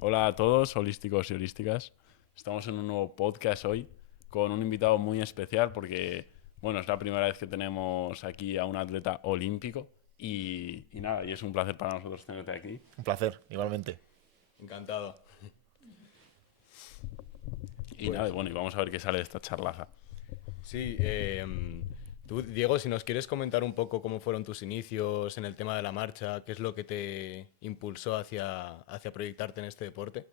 Hola a todos, holísticos y holísticas. Estamos en un nuevo podcast hoy con un invitado muy especial porque, bueno, es la primera vez que tenemos aquí a un atleta olímpico y nada, y es un placer para nosotros tenerte aquí. Un placer, igualmente. Encantado. Y nada, Pues bueno, y vamos a ver qué sale de esta charlaza. sí, tú, Diego, si nos quieres comentar un poco cómo fueron tus inicios en el tema de la marcha, qué es lo que te impulsó hacia proyectarte en este deporte.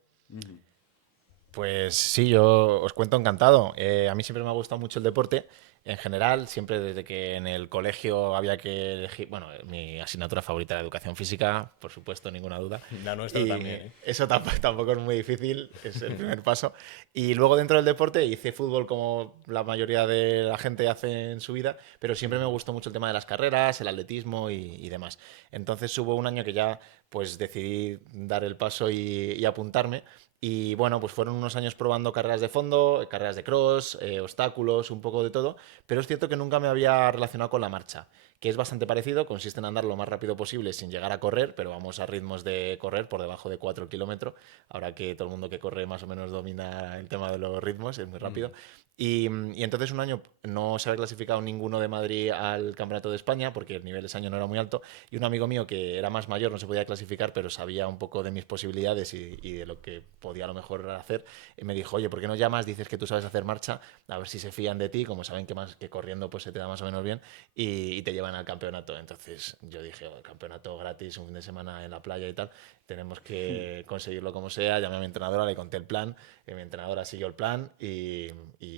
Pues sí, yo os cuento encantado. A mí siempre me ha gustado mucho el deporte. En general, siempre desde que en el colegio había que elegir, bueno, mi asignatura favorita era educación física, por supuesto, ninguna duda. La nuestra Y también, ¿eh? eso tampoco es muy difícil, es el primer paso. Y luego dentro del deporte hice fútbol como la mayoría de la gente hace en su vida, pero siempre me gustó mucho el tema de las carreras, el atletismo y demás. Entonces hubo un año que ya pues decidí dar el paso y apuntarme. Y bueno, pues fueron unos años probando carreras de fondo, carreras de cross, obstáculos, un poco de todo, pero es cierto que nunca me había relacionado con la marcha, que es bastante parecido, consiste en andar lo más rápido posible sin llegar a correr, pero vamos a ritmos de correr por debajo de 4 kilómetros, ahora que todo el mundo que corre más o menos domina el tema de los ritmos, es muy rápido. Y entonces un año no se había clasificado ninguno de Madrid al Campeonato de España, porque el nivel ese año no era muy alto, y un amigo mío que era más mayor no se podía clasificar, pero sabía un poco de mis posibilidades y de lo que podía a lo mejor hacer, y me dijo, oye, ¿por qué no llamas? Dices que tú sabes hacer marcha, a ver si se fían de ti, como saben que corriendo pues se te da más o menos bien, y te llevan al campeonato. Entonces yo dije, oh, campeonato gratis, un fin de semana en la playa y tal, tenemos que conseguirlo como sea. Llamé a mi entrenadora, le conté el plan, mi entrenadora siguió el plan y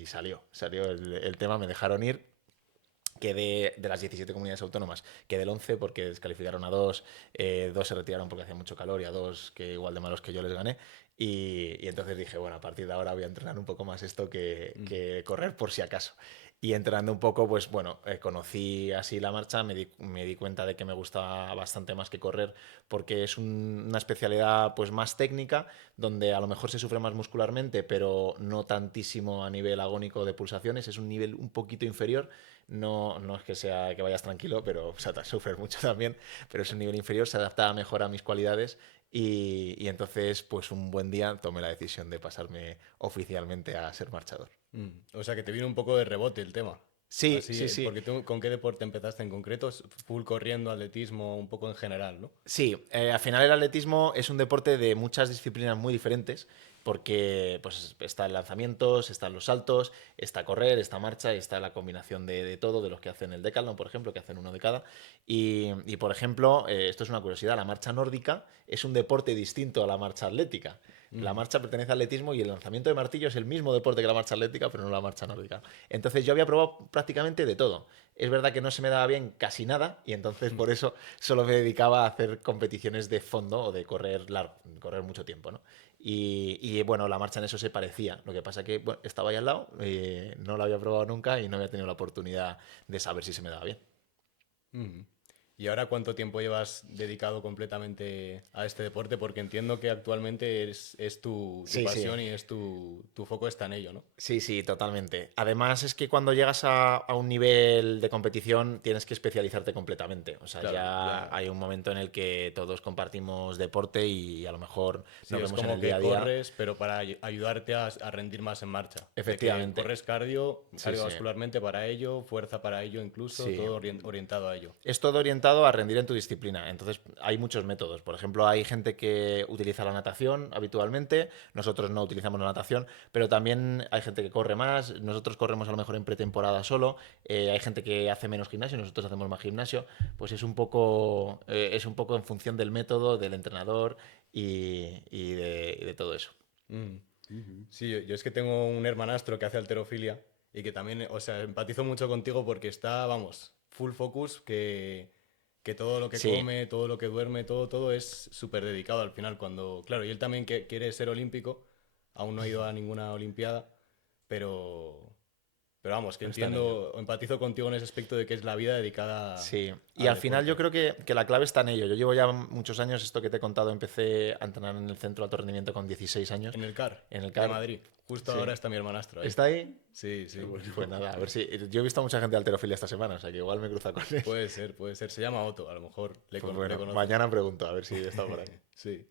salió el tema, me dejaron ir. Quedé de las 17 comunidades autónomas, quedé el 11 porque descalificaron a dos, dos se retiraron porque hacía mucho calor y a dos que igual de malos que yo les gané. Y entonces dije, bueno, a partir de ahora voy a entrenar un poco más esto que correr por si acaso. Y entrenando un poco, pues bueno, conocí así la marcha, me di cuenta de que me gustaba bastante más que correr porque es una especialidad pues más técnica, donde a lo mejor se sufre más muscularmente, pero no tantísimo a nivel agónico de pulsaciones, es un nivel un poquito inferior. No es que sea que vayas tranquilo, pero o sea, sufres mucho también, pero es un nivel inferior, se adaptaba mejor a mis cualidades y entonces pues un buen día tomé la decisión de pasarme oficialmente a ser marchador. O sea, que te vino un poco de rebote el tema. Sí, Así, sí, sí. porque tú, ¿con qué deporte empezaste en concreto? Full corriendo, atletismo, un poco en general, ¿no? Sí, al final el atletismo es un deporte de muchas disciplinas muy diferentes, porque pues están lanzamientos, están los saltos, está correr, está marcha y está la combinación de todo, de los que hacen el decathlon, por ejemplo, que hacen uno de cada. Por ejemplo, esto es una curiosidad, la marcha nórdica es un deporte distinto a la marcha atlética. La marcha pertenece al atletismo y el lanzamiento de martillo es el mismo deporte que la marcha atlética, pero no la marcha nórdica. Entonces yo había probado prácticamente de todo. Es verdad que no se me daba bien casi nada y entonces por eso solo me dedicaba a hacer competiciones de fondo o de correr largo, correr mucho tiempo, ¿no? Bueno, la marcha en eso se parecía. Lo que pasa que bueno, estaba ahí al lado, no la había probado nunca y no había tenido la oportunidad de saber si se me daba bien. Mm. ¿Y ahora cuánto tiempo llevas dedicado completamente a este deporte? Porque entiendo que actualmente es tu Sí, sí. pasión y es tu foco está en ello, ¿no? Sí, sí, totalmente. Además es que cuando llegas a un nivel de competición tienes que especializarte completamente. O sea, Claro, ya ya. hay un momento en el que todos compartimos deporte y a lo mejor Sí, nos es vemos en como el día que a día. corres, pero para ayudarte a rendir más en marcha. De que Efectivamente. corres Sí, sí. cardiovascularmente para ello, fuerza para ello, incluso, Sí. todo orientado a ello. Es todo orientado a rendir en tu disciplina. Entonces, hay muchos métodos. Por ejemplo, hay gente que utiliza la natación habitualmente, nosotros no utilizamos la natación, pero también hay gente que corre más, nosotros corremos a lo mejor en pretemporada solo, hay gente que hace menos gimnasio, nosotros hacemos más gimnasio, pues es un poco en función del método, del entrenador y de todo eso. Mm. Sí, yo es que tengo un hermanastro que hace halterofilia y que también, o sea, empatizo mucho contigo porque está, vamos, full focus, que todo lo que Sí, come, todo lo que duerme, todo es súper dedicado al final. Cuando, claro, y él también quiere ser olímpico, aún no ha ido a ninguna olimpiada, pero, pero vamos, que está en ello. entiendo, empatizo contigo en ese aspecto de que es la vida dedicada Sí, y al al final yo deporte. creo que la clave está en ello. Yo llevo ya muchos años, esto que te he contado, empecé a entrenar en el centro de alto rendimiento con 16 años, En el CAR en el de CAR. Madrid, justo Sí. ahora está mi hermanastro ahí. ¿Está ahí? Sí, Qué sí. bueno. Pues nada, a ver si. Yo he visto a mucha gente de alterofilia esta semana, o sea que igual me cruza con él. Puede ser, puede ser. Se llama Otto, a lo mejor Pues le bueno, conoces. mañana pregunto a ver si está por ahí. Sí.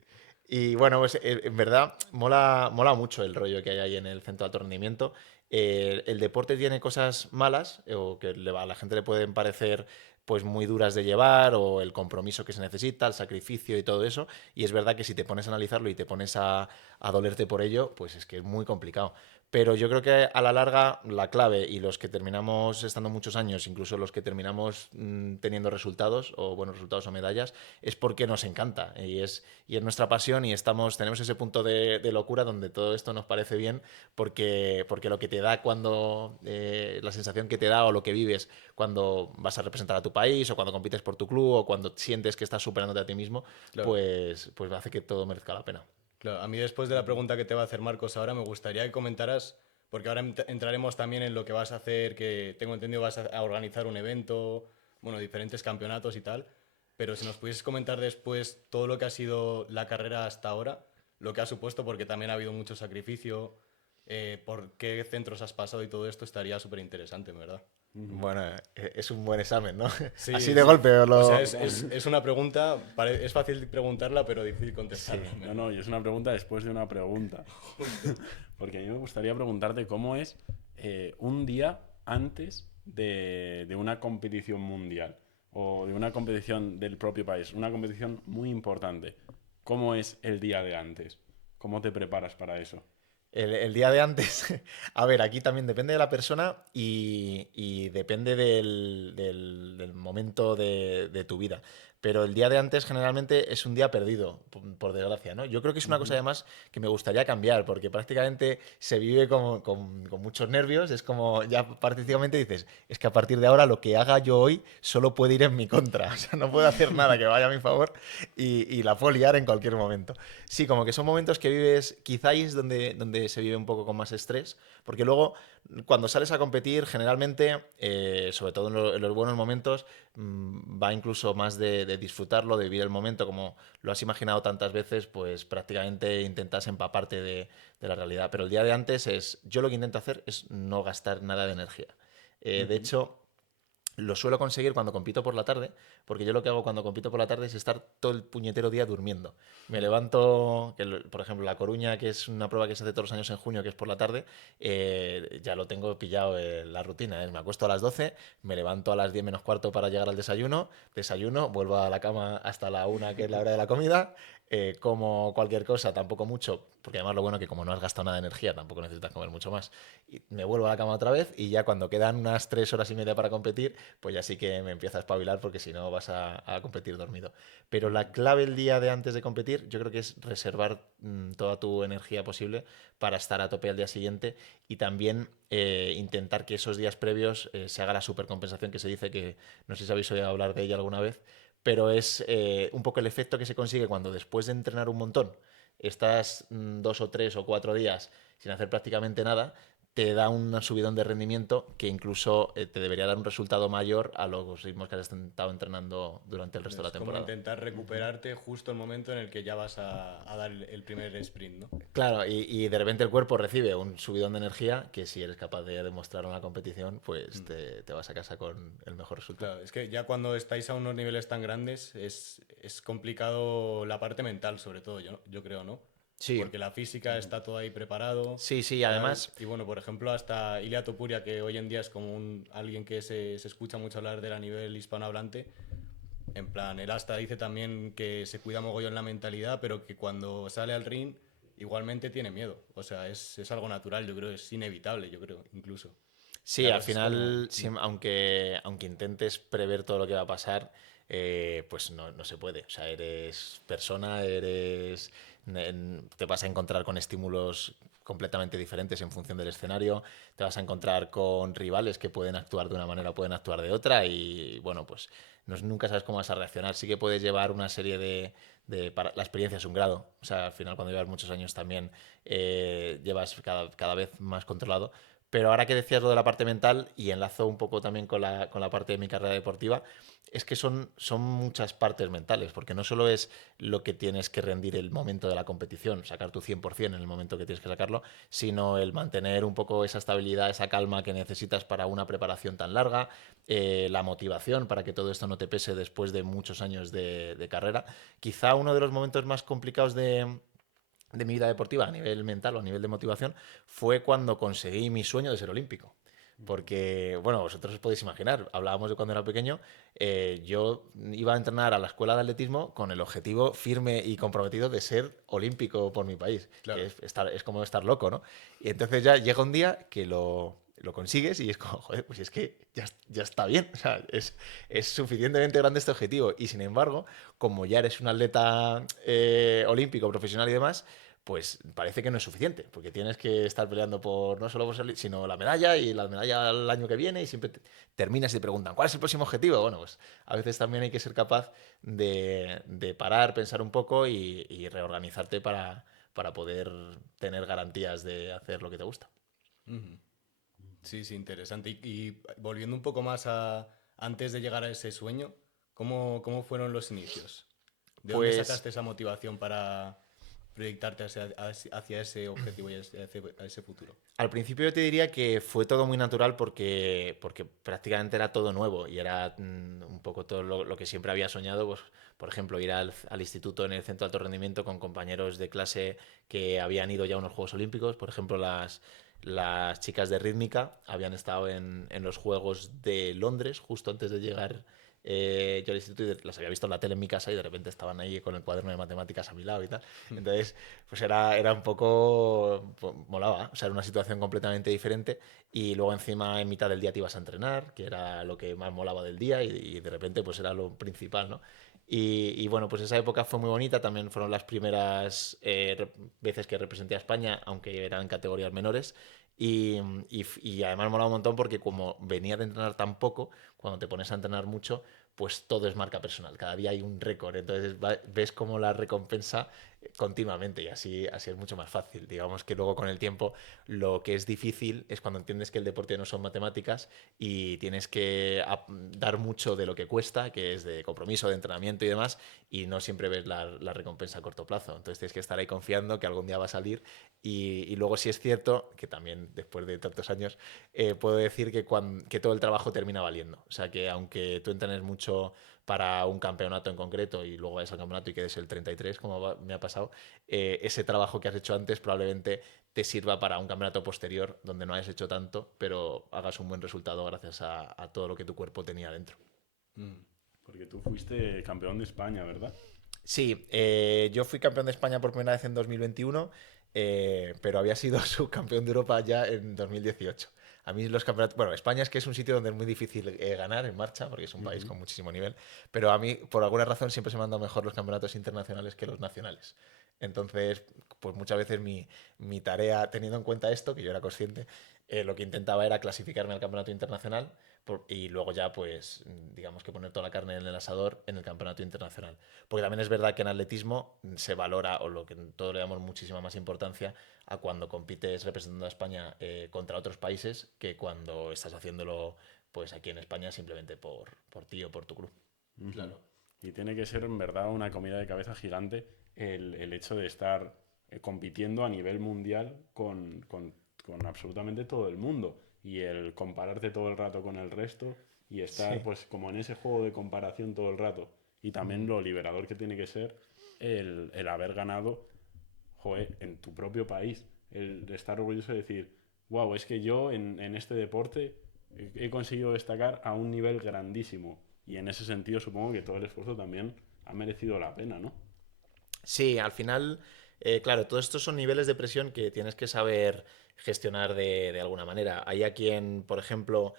Y bueno, pues en verdad mola mucho el rollo que hay ahí en el centro de alto rendimiento. El deporte tiene cosas malas o que a la gente le pueden parecer pues muy duras de llevar o el compromiso que se necesita, el sacrificio y todo eso. Y es verdad que si te pones a analizarlo y te pones a dolerte por ello, pues es que es muy complicado. Pero yo creo que a la larga la clave y los que terminamos estando muchos años, incluso los que terminamos teniendo resultados o buenos resultados o medallas, es porque nos encanta y es nuestra pasión y tenemos ese punto de locura donde todo esto nos parece bien porque lo que te da cuando, la sensación que te da o lo que vives cuando vas a representar a tu país o cuando compites por tu club o cuando sientes que estás superándote a ti mismo, Claro. pues hace que todo merezca la pena. Claro, a mí después de la pregunta que te va a hacer Marcos ahora, me gustaría que comentaras, porque ahora entraremos también en lo que vas a hacer, que tengo entendido vas a organizar un evento, bueno, diferentes campeonatos y tal, pero si nos pudieses comentar después todo lo que ha sido la carrera hasta ahora, lo que ha supuesto, porque también ha habido mucho sacrificio, por qué centros has pasado y todo esto, estaría súper interesante, en verdad. Bueno, es un buen examen, ¿no? Sí, Así de sí. golpe os lo... O sea, es una pregunta, es fácil preguntarla, pero difícil contestarla. No, y es una pregunta después de una pregunta. Porque a mí me gustaría preguntarte cómo es un día antes de una competición mundial o de una competición del propio país, una competición muy importante. ¿Cómo es el día de antes? ¿Cómo te preparas para eso? El día de antes, a ver, aquí también depende de la persona y depende del momento de tu vida. Pero el día de antes generalmente es un día perdido, por desgracia, ¿no? Yo creo que es una cosa Ujú. además que me gustaría cambiar, porque prácticamente se vive con muchos nervios. Es como ya prácticamente dices, es que a partir de ahora lo que haga yo hoy solo puede ir en mi contra. O sea, no puedo hacer nada que vaya a mi favor y la puedo liar en cualquier momento. Sí, como que son momentos que vives, quizás donde se vive un poco con más estrés, porque luego cuando sales a competir, generalmente, sobre todo en los buenos momentos, va incluso más de disfrutarlo, de vivir el momento como lo has imaginado tantas veces, pues prácticamente intentas empaparte de la realidad. Pero el día de antes yo lo que intento hacer es no gastar nada de energía. De Ujú. hecho, lo suelo conseguir cuando compito por la tarde, porque yo lo que hago cuando compito por la tarde es estar todo el puñetero día durmiendo. Me levanto, por ejemplo, La Coruña, que es una prueba que se hace todos los años en junio, que es por la tarde, ya lo tengo pillado la rutina. Me acuesto a las 12, me levanto a las 10 menos cuarto para llegar al desayuno, vuelvo a la cama hasta la 1, que es la hora de la comida, como cualquier cosa, tampoco mucho, porque además lo bueno es que como no has gastado nada de energía, tampoco necesitas comer mucho más. Y me vuelvo a la cama otra vez y ya cuando quedan unas 3 horas y media para competir, pues ya sí que me empieza a espabilar porque si no vas a competir dormido. Pero la clave el día de antes de competir yo creo que es reservar toda tu energía posible para estar a tope al día siguiente y también intentar que esos días previos se haga la supercompensación que se dice, que no sé si habéis oído hablar de ella alguna vez, pero es un poco el efecto que se consigue cuando después de entrenar un montón estás 2 o 3 o 4 días sin hacer prácticamente nada, te da un subidón de rendimiento que incluso te debería dar un resultado mayor a los ritmos que has estado entrenando durante el resto de Es la como temporada. intentar recuperarte justo el momento en el que ya vas a dar el primer sprint, ¿no? Claro, y de repente el cuerpo recibe un subidón de energía que si eres capaz de demostrar en la competición, pues te vas a casa con el mejor resultado. Claro, es que ya cuando estáis a unos niveles tan grandes es complicado la parte mental, sobre todo, yo creo, ¿no? Sí, Porque la física está todo ahí preparado, sí, sí, tal. además, Y bueno, por ejemplo, hasta Ilia Topuria, que hoy en día es como alguien que se escucha mucho hablar de él a nivel hispanohablante, en plan, él hasta dice también que se cuida mogollón la mentalidad, pero que cuando sale al ring igualmente tiene miedo. O sea, es algo natural, yo creo, es inevitable, yo creo, incluso. sí, Claro, al es como... final, aunque intentes prever todo lo que va a pasar, pues no se puede. O sea, eres persona, te vas a encontrar con estímulos completamente diferentes en función del escenario, te vas a encontrar con rivales que pueden actuar de una manera o pueden actuar de otra y bueno, pues nunca sabes cómo vas a reaccionar. Sí que puedes llevar una serie la experiencia es un grado, o sea, al final cuando llevas muchos años también llevas cada vez más controlado, Pero ahora que decías lo de la parte mental, y enlazo un poco también con la parte de mi carrera deportiva, es que son muchas partes mentales, porque no solo es lo que tienes que rendir el momento de la competición, sacar tu 100% en el momento que tienes que sacarlo, sino el mantener un poco esa estabilidad, esa calma que necesitas para una preparación tan larga, la motivación para que todo esto no te pese después de muchos años de carrera. Quizá uno de los momentos más complicados de mi vida deportiva a nivel mental o a nivel de motivación fue cuando conseguí mi sueño de ser olímpico. Porque, bueno, vosotros os podéis imaginar, hablábamos de cuando era pequeño, yo iba a entrenar a la escuela de atletismo con el objetivo firme y comprometido de ser olímpico por mi país, Claro. que es como estar loco, ¿no? Y entonces ya llega un día que lo consigues y es como, joder, pues es que ya está bien, o sea, es suficientemente grande este objetivo. Y sin embargo, como ya eres un atleta olímpico, profesional y demás, pues parece que no es suficiente, porque tienes que estar peleando por no solo por salir, sino la medalla y la medalla el año que viene y siempre terminas y te preguntan, ¿cuál es el próximo objetivo? Bueno, pues a veces también hay que ser capaz de parar, pensar un poco y reorganizarte para poder tener garantías de hacer lo que te gusta. Ujú. Sí, sí, interesante. Y volviendo un poco más a antes de llegar a ese sueño, ¿cómo fueron los inicios? ¿De dónde Pues sacaste esa motivación para proyectarte hacia ese objetivo y a ese futuro? al principio yo te diría que fue todo muy natural porque prácticamente era todo nuevo y era un poco todo lo que siempre había soñado. Pues, por ejemplo, ir al instituto en el centro de alto rendimiento con compañeros de clase que habían ido ya a unos Juegos Olímpicos. Por ejemplo, las chicas de rítmica habían estado en los Juegos de Londres justo antes de llegar yo al instituto y las había visto en la tele en mi casa y de repente estaban ahí con el cuaderno de matemáticas a mi lado y tal. Entonces, pues era un poco, pues, molaba, o sea, era una situación completamente diferente y luego encima en mitad del día te ibas a entrenar, que era lo que más molaba del día y de repente pues era lo principal, ¿no? Y bueno, pues esa época fue muy bonita, también fueron las primeras veces que representé a España, aunque eran categorías menores. Y además molaba un montón porque como venía de entrenar tan poco, cuando te pones a entrenar mucho, pues todo es marca personal, cada día hay un récord, entonces ves como la recompensa continuamente y así es mucho más fácil. Digamos que luego con el tiempo lo que es difícil es cuando entiendes que el deporte no son matemáticas y tienes que dar mucho de lo que cuesta, que es de compromiso, de entrenamiento y demás, y no siempre ves la recompensa a corto plazo. Entonces tienes que estar ahí confiando que algún día va a salir y luego sí es cierto que también después de tantos años puedo decir que todo el trabajo termina valiendo. O sea que aunque tú entrenes mucho para un campeonato en concreto y luego vayas al campeonato y quedes el 33, como me ha pasado, ese trabajo que has hecho antes probablemente te sirva para un campeonato posterior donde no hayas hecho tanto, pero hagas un buen resultado gracias a todo lo que tu cuerpo tenía dentro. Mm. Porque tú fuiste campeón de España, ¿verdad? Sí, yo fui campeón de España por primera vez en 2021, pero había sido subcampeón de Europa ya en 2018. A mí los campeonatos, bueno, España es que es un sitio donde es muy difícil ganar en marcha, porque es un país Ujú. con muchísimo nivel, pero a mí, por alguna razón, siempre se me han dado mejor los campeonatos internacionales que los nacionales. Entonces, pues muchas veces mi tarea, teniendo en cuenta esto, que yo era consciente, lo que intentaba era clasificarme al campeonato internacional y luego ya, pues, digamos que poner toda la carne en el asador en el campeonato internacional. Porque también es verdad que en atletismo se valora, o lo que todos le damos muchísima más importancia, a cuando compites representando a España contra otros países que cuando estás haciéndolo pues aquí en España simplemente por ti o por tu club. Ujú. Claro. Y tiene que ser en verdad una comida de cabeza gigante el hecho de estar compitiendo a nivel mundial con absolutamente todo el mundo y el compararte todo el rato con el resto y estar Sí. pues como en ese juego de comparación todo el rato. Y también lo liberador que tiene que ser el haber ganado, joder, en tu propio país. El estar orgulloso de decir, wow, es que yo en este deporte he conseguido destacar a un nivel grandísimo. Y en ese sentido supongo que todo el esfuerzo también ha merecido la pena, ¿no? Sí, al final, claro, todos estos son niveles de presión que tienes que saber gestionar de alguna manera. Hay a quien, por ejemplo,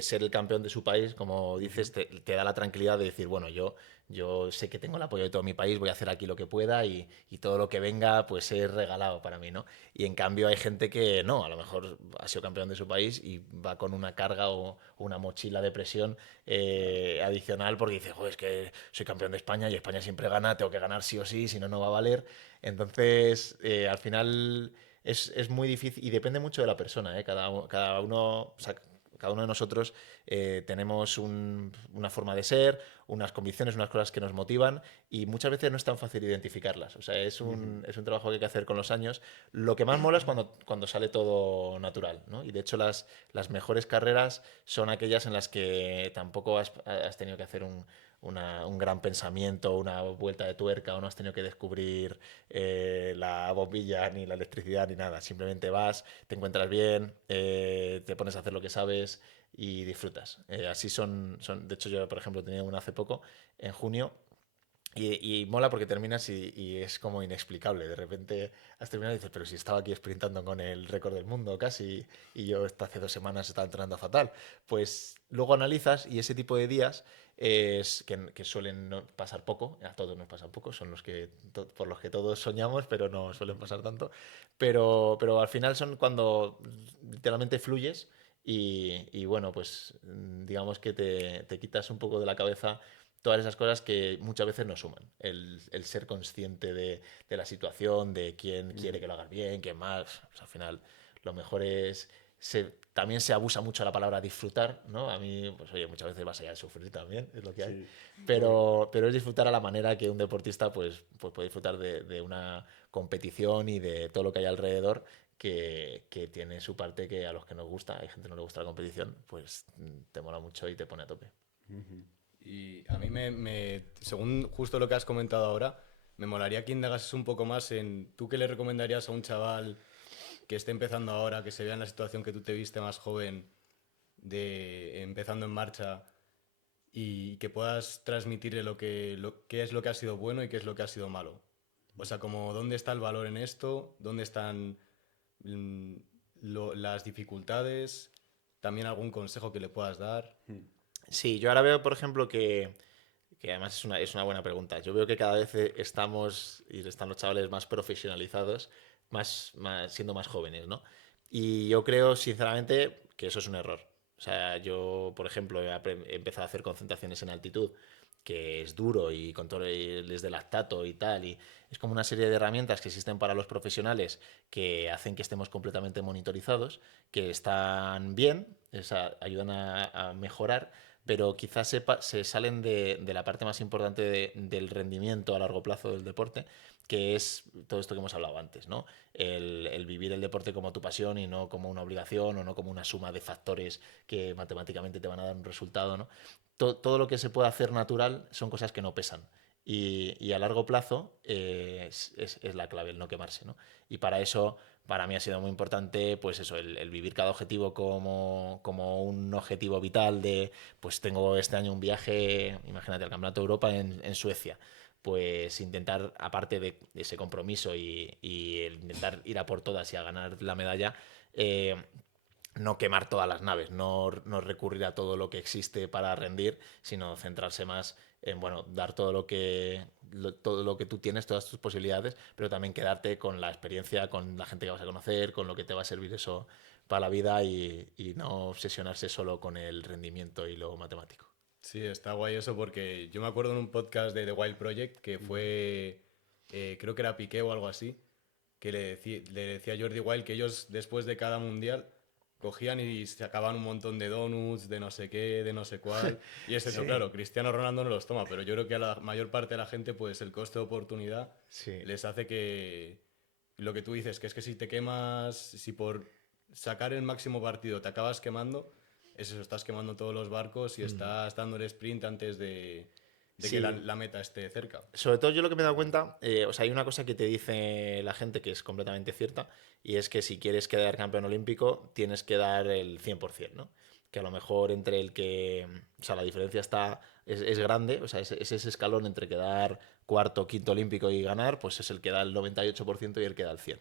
ser el campeón de su país, como Ujú. dices, te da la tranquilidad de decir, bueno, yo sé que tengo el apoyo de todo mi país, voy a hacer aquí lo que pueda y todo lo que venga, pues es regalado para mí, ¿no? Y en cambio hay gente que no, a lo mejor ha sido campeón de su país y va con una carga o una mochila de presión Claro. adicional porque dice, joder, es que soy campeón de España y España siempre gana, tengo que ganar sí o sí, si no, no va a valer. Entonces, al final, es muy difícil y depende mucho de la persona, ¿eh? Cada uno, o sea, cada uno de nosotros tenemos una forma de ser, unas convicciones, unas cosas que nos motivan y muchas veces no es tan fácil identificarlas. O sea, es un trabajo que hay que hacer con los años. Lo que más mola es cuando sale todo natural, ¿no? Y de hecho las mejores carreras son aquellas en las que tampoco has tenido que hacer un gran pensamiento, una vuelta de tuerca, o no has tenido que descubrir la bombilla, ni la electricidad, ni nada. Simplemente vas, te encuentras bien, te pones a hacer lo que sabes y disfrutas. Así de hecho, yo, por ejemplo, tenía una hace poco, en junio, y mola porque terminas y es como inexplicable. De repente has terminado y dices, pero si estaba aquí sprintando con el récord del mundo casi y yo hasta hace 2 semanas estaba entrenando fatal. Pues luego analizas y ese tipo de días que suelen pasar poco, a todos nos pasan poco, son por los que todos soñamos, pero no suelen pasar tanto. Pero al final son cuando literalmente fluyes y bueno, pues digamos que te quitas un poco de la cabeza todas esas cosas que muchas veces no suman. El ser consciente de la situación, de quién quiere que lo hagas bien, quién más. Pues al final, lo mejor es. También se abusa mucho la palabra disfrutar, ¿no? A mí, pues oye, muchas veces vas allá a sufrir también, es lo que hay. Sí. Pero es disfrutar a la manera que un deportista pues puede disfrutar de una competición y de todo lo que hay alrededor. Que tiene su parte que a los que nos gusta, hay gente que no le gusta la competición, pues te mola mucho y te pone a tope. Y a mí según justo lo que has comentado ahora, me molaría que indagases un poco más en tú qué le recomendarías a un chaval que esté empezando ahora, que se vea en la situación que tú te viste más joven, de empezando en marcha y que puedas transmitirle qué es lo que ha sido bueno y qué es lo que ha sido malo. O sea, como dónde está el valor en esto, dónde están mm, las dificultades, también algún consejo que le puedas dar. Sí, yo ahora veo, por ejemplo, que además es una buena pregunta. Yo veo que cada vez están los chavales más profesionalizados, siendo más jóvenes, ¿no? Y yo creo, sinceramente, que eso es un error. O sea, yo, por ejemplo, he empezado a hacer concentraciones en altitud, que es duro y controles de lactato y tal, y es como una serie de herramientas que existen para los profesionales que hacen que estemos completamente monitorizados, que están bien, ayudan a mejorar, pero quizás se salen de la parte más importante del rendimiento a largo plazo del deporte, que es todo esto que hemos hablado antes, ¿no? El vivir el deporte como tu pasión y no como una obligación o no como una suma de factores que matemáticamente te van a dar un resultado, ¿no? Todo lo que se puede hacer natural son cosas que no pesan. Y a largo plazo es la clave, el no quemarse, ¿no? Y para eso, para mí ha sido muy importante, pues eso, el vivir cada objetivo como un objetivo vital de, pues tengo este año un viaje, imagínate, al Campeonato de Europa en Suecia. Pues intentar, aparte de ese compromiso y el intentar ir a por todas y a ganar la medalla, no quemar todas las naves, no recurrir a todo lo que existe para rendir, sino centrarse más en, bueno, dar todo lo que tú tienes, todas tus posibilidades, pero también quedarte con la experiencia, con la gente que vas a conocer, con lo que te va a servir eso para la vida y no obsesionarse solo con el rendimiento y lo matemático. Sí, está guay eso porque yo me acuerdo en un podcast de The Wild Project que fue, creo que era Piqué o algo así, que le decía a Jordi Wild que ellos después de cada mundial cogían y sacaban un montón de donuts, de no sé qué, de no sé cuál. Y es eso, Sí. claro, Cristiano Ronaldo no los toma, pero yo creo que a la mayor parte de la gente pues el coste de oportunidad Sí. les hace que lo que tú dices, que es que si te quemas, si por sacar el máximo partido te acabas quemando, es eso, estás quemando todos los barcos y estás dando el sprint antes de que Sí. la meta esté cerca. Sobre todo yo lo que me he dado cuenta, o sea, hay una cosa que te dice la gente que es completamente cierta, y es que si quieres quedar campeón olímpico tienes que dar el 100%, ¿no? Que a lo mejor o sea, la diferencia es grande, o sea, es ese escalón entre quedar cuarto, quinto olímpico y ganar, pues es el que da el 98% y el que da el 100%.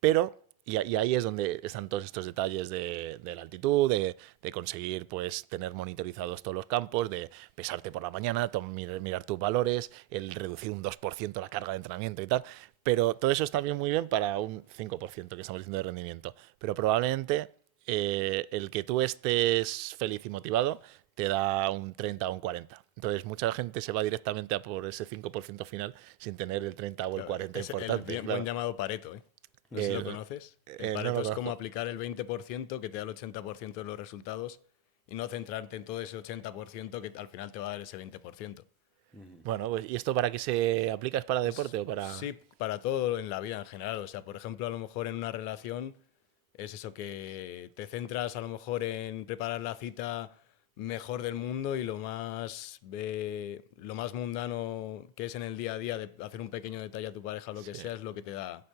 Pero, y ahí es donde están todos estos detalles de la altitud, de conseguir pues tener monitorizados todos los campos, de pesarte por la mañana, mirar tus valores, el reducir un 2% la carga de entrenamiento y tal. Pero todo eso está muy bien para un 5% que estamos diciendo de rendimiento. Pero probablemente el que tú estés feliz y motivado te da un 30 o un 40. Entonces mucha gente se va directamente a por ese 5% final sin tener el 30 o el Claro, 40 es el importante. buen Claro. llamado Pareto, ¿eh? No sé si lo conoces. El no Pareto lo es como conozco. aplicar el 20% que te da el 80% de los resultados y no centrarte en todo ese 80% que al final te va a dar ese 20%. Bueno, pues, ¿y esto para qué se aplica? ¿Es para deporte o para...? Sí, para todo en la vida en general. O sea, por ejemplo, a lo mejor en una relación es eso que te centras a lo mejor en preparar la cita mejor del mundo y lo más mundano que es en el día a día de hacer un pequeño detalle a tu pareja o lo que Sí. sea es lo que te da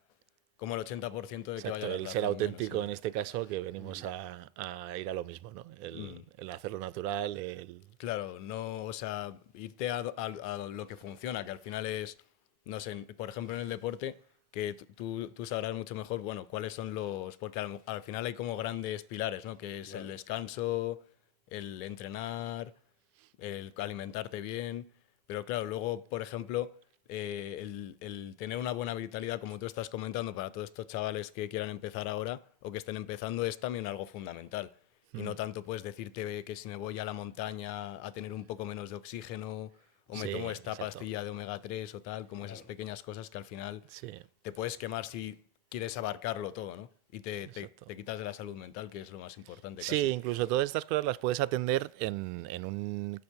como el 80% de que vaya Exacto, la el ser relación bien. O sea auténtico en que- este caso, que venimos a ir a lo mismo, ¿no? Mm. El hacerlo natural, el... Claro, no, o sea, irte a lo que funciona, que al final es, no sé, por ejemplo en el deporte, que tú sabrás mucho mejor, bueno, cuáles son los, porque al final hay como grandes pilares, ¿no? Que es el descanso, el entrenar, el alimentarte bien, pero claro, luego, por ejemplo, el tener una buena vitalidad, como tú estás comentando, para todos estos chavales que quieran empezar ahora o que estén empezando, es también algo fundamental. Y no tanto pues decirte que si me voy a la montaña a tener un poco menos de oxígeno o me Sí, tomo esta exacto. pastilla de omega 3 o tal, como esas pequeñas cosas que al final Sí, te puedes quemar si quieres abarcarlo todo, ¿no? Y exacto. te quitas de la salud mental, que es lo más importante Sí, casi. incluso todas estas cosas las puedes atender en un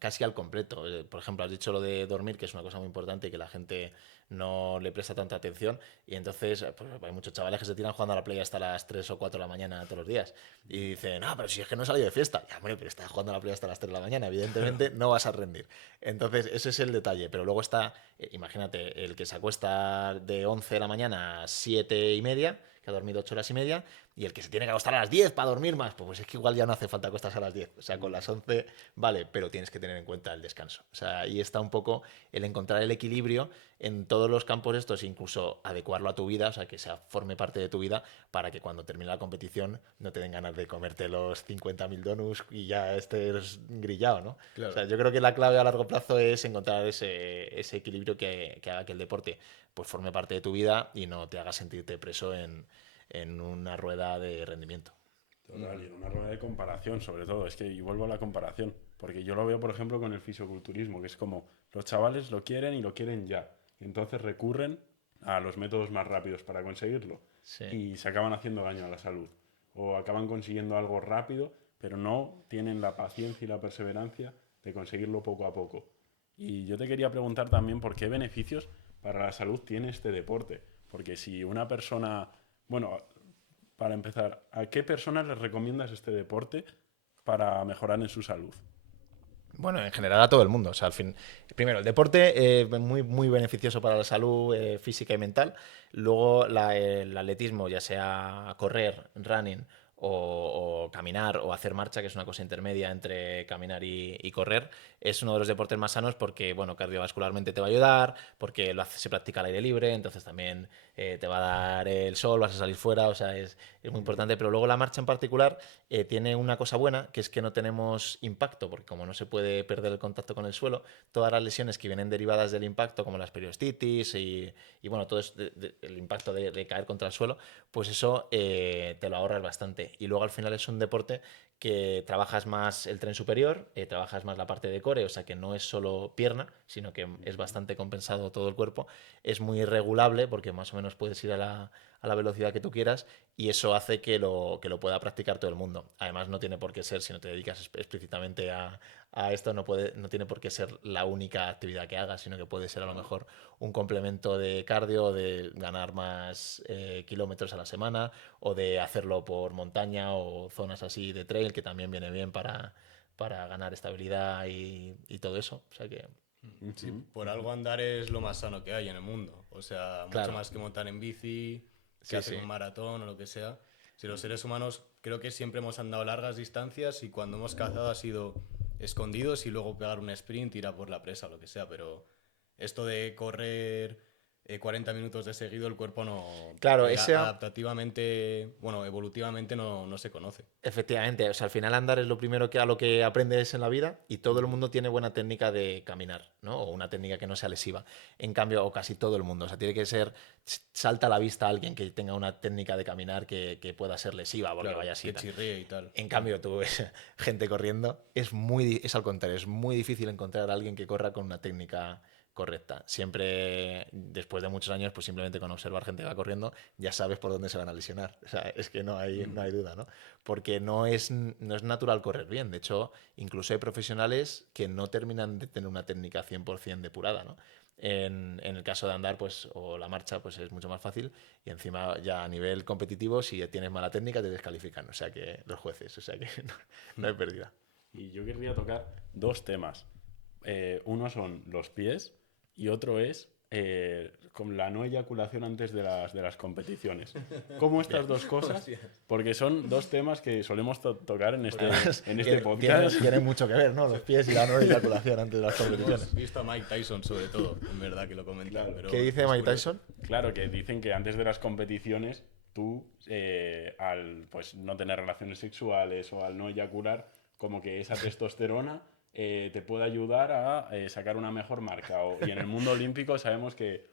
casi al completo. Por ejemplo, has dicho lo de dormir, que es una cosa muy importante y que la gente no le presta tanta atención. Y entonces, pues, hay muchos chavales que se tiran jugando a la play hasta las 3 o 4 de la mañana todos los días. Y dicen, no, pero si es que no he salido de fiesta. Ya, hombre, pero estás jugando a la play hasta las 3 de la mañana. Evidentemente no vas a rendir. Entonces, ese es el detalle. Pero luego está, imagínate, el que se acuesta de 11 de la mañana a 7 y media, que ha dormido 8 horas y media, y el que se tiene que acostar a las 10 para dormir más, pues es que igual ya no hace falta acostarse a las 10. O sea, con las 11 vale, pero tienes que tener en cuenta el descanso. O sea, ahí está un poco el encontrar el equilibrio en todos los campos estos, incluso adecuarlo a tu vida, o sea, que sea, forme parte de tu vida para que cuando termine la competición no te den ganas de comerte los 50.000 donuts y ya estés grillado, ¿no? O sea, Claro. yo creo que la clave a largo plazo es encontrar ese equilibrio que haga que el deporte pues forme parte de tu vida y no te haga sentirte preso en una rueda de rendimiento. Total, y en una rueda de comparación, sobre todo. Es que y vuelvo a la comparación. Porque yo lo veo, por ejemplo, con el fisiculturismo, que es como los chavales lo quieren y lo quieren ya. Y entonces recurren a los métodos más rápidos para conseguirlo. Sí. Y se acaban haciendo daño a la salud. O acaban consiguiendo algo rápido, pero no tienen la paciencia y la perseverancia de conseguirlo poco a poco. Y yo te quería preguntar también por qué beneficios para la salud tiene este deporte. Porque si una persona, bueno, para empezar, ¿a qué personas les recomiendas este deporte para mejorar en su salud? Bueno, en general a todo el mundo. O sea, al fin, primero, el deporte muy, muy beneficioso para la salud física y mental. Luego, el atletismo, ya sea correr, running o caminar o hacer marcha, que es una cosa intermedia entre caminar y correr, es uno de los deportes más sanos porque, bueno, cardiovascularmente te va a ayudar, porque se practica al aire libre, entonces también te va a dar el sol, vas a salir fuera, o sea, es muy importante. Pero luego la marcha en particular tiene una cosa buena, que es que no tenemos impacto, porque como no se puede perder el contacto con el suelo, todas las lesiones que vienen derivadas del impacto, como las periostitis y bueno, todo el impacto de caer contra el suelo, pues eso te lo ahorras bastante. Y luego al final es un deporte que trabajas más el tren superior, trabajas más la parte de core, o sea que no es solo pierna, sino que es bastante compensado todo el cuerpo. Es muy regulable porque más o menos puedes ir a la velocidad que tú quieras y eso hace que lo pueda practicar todo el mundo. Además, no tiene por qué ser, si no te dedicas explícitamente a esto, no tiene por qué ser la única actividad que hagas, sino que puede ser a lo mejor un complemento de cardio, de ganar más kilómetros a la semana o de hacerlo por montaña o zonas así de trail, que también viene bien para ganar estabilidad y todo eso. O sea que, Sí, Ujú. por algo andar es lo más sano que hay en el mundo. O sea, mucho claro, más que montar en bici, que sí, hacer sí. un maratón o lo que sea. Si los seres humanos creo que siempre hemos andado largas distancias y cuando hemos cazado ha sido escondidos y luego pegar un sprint, ir a por la presa o lo que sea. Pero esto de correr 40 minutos de seguido, el cuerpo no... Claro, ese, adaptativamente, bueno, evolutivamente no se conoce. efectivamente, o sea, al final andar es lo primero que a lo que aprendes en la vida y todo el mundo tiene buena técnica de caminar, ¿no? O una técnica que no sea lesiva. En cambio, o casi todo el mundo, o sea, tiene que ser, salta a la vista alguien que tenga una técnica de caminar que pueda ser lesiva porque Claro, vaya así y que tal. chirríe y tal. En cambio, tú ves gente corriendo, es al contrario, es muy difícil encontrar a alguien que corra con una técnica correcta. Siempre, después de muchos años, pues simplemente con observar gente que va corriendo, ya sabes por dónde se van a lesionar. O sea, es que no hay duda, ¿no? Porque no es natural correr bien. De hecho, incluso hay profesionales que no terminan de tener una técnica 100% depurada, ¿no? En el caso de andar, pues, o la marcha, pues es mucho más fácil. Y encima, ya a nivel competitivo, si tienes mala técnica, te descalifican. O sea que los jueces, o sea que no hay pérdida. Y yo querría tocar dos temas. Uno son los pies y otro es con la no eyaculación antes de las competiciones. ¿Cómo estas dos cosas? Porque son dos temas que solemos tocar en este podcast. Tienen mucho que ver, ¿no? Los pies y la no eyaculación antes de las competiciones. Hemos visto a Mike Tyson, sobre todo, en verdad, que lo comenta. Claro. Pero ¿Qué dice es Mike curioso. Tyson? Claro, que dicen que antes de las competiciones tú, al pues, no tener relaciones sexuales o al no eyacular, como que esa testosterona te puede ayudar a sacar una mejor marca. Y en el mundo olímpico sabemos que,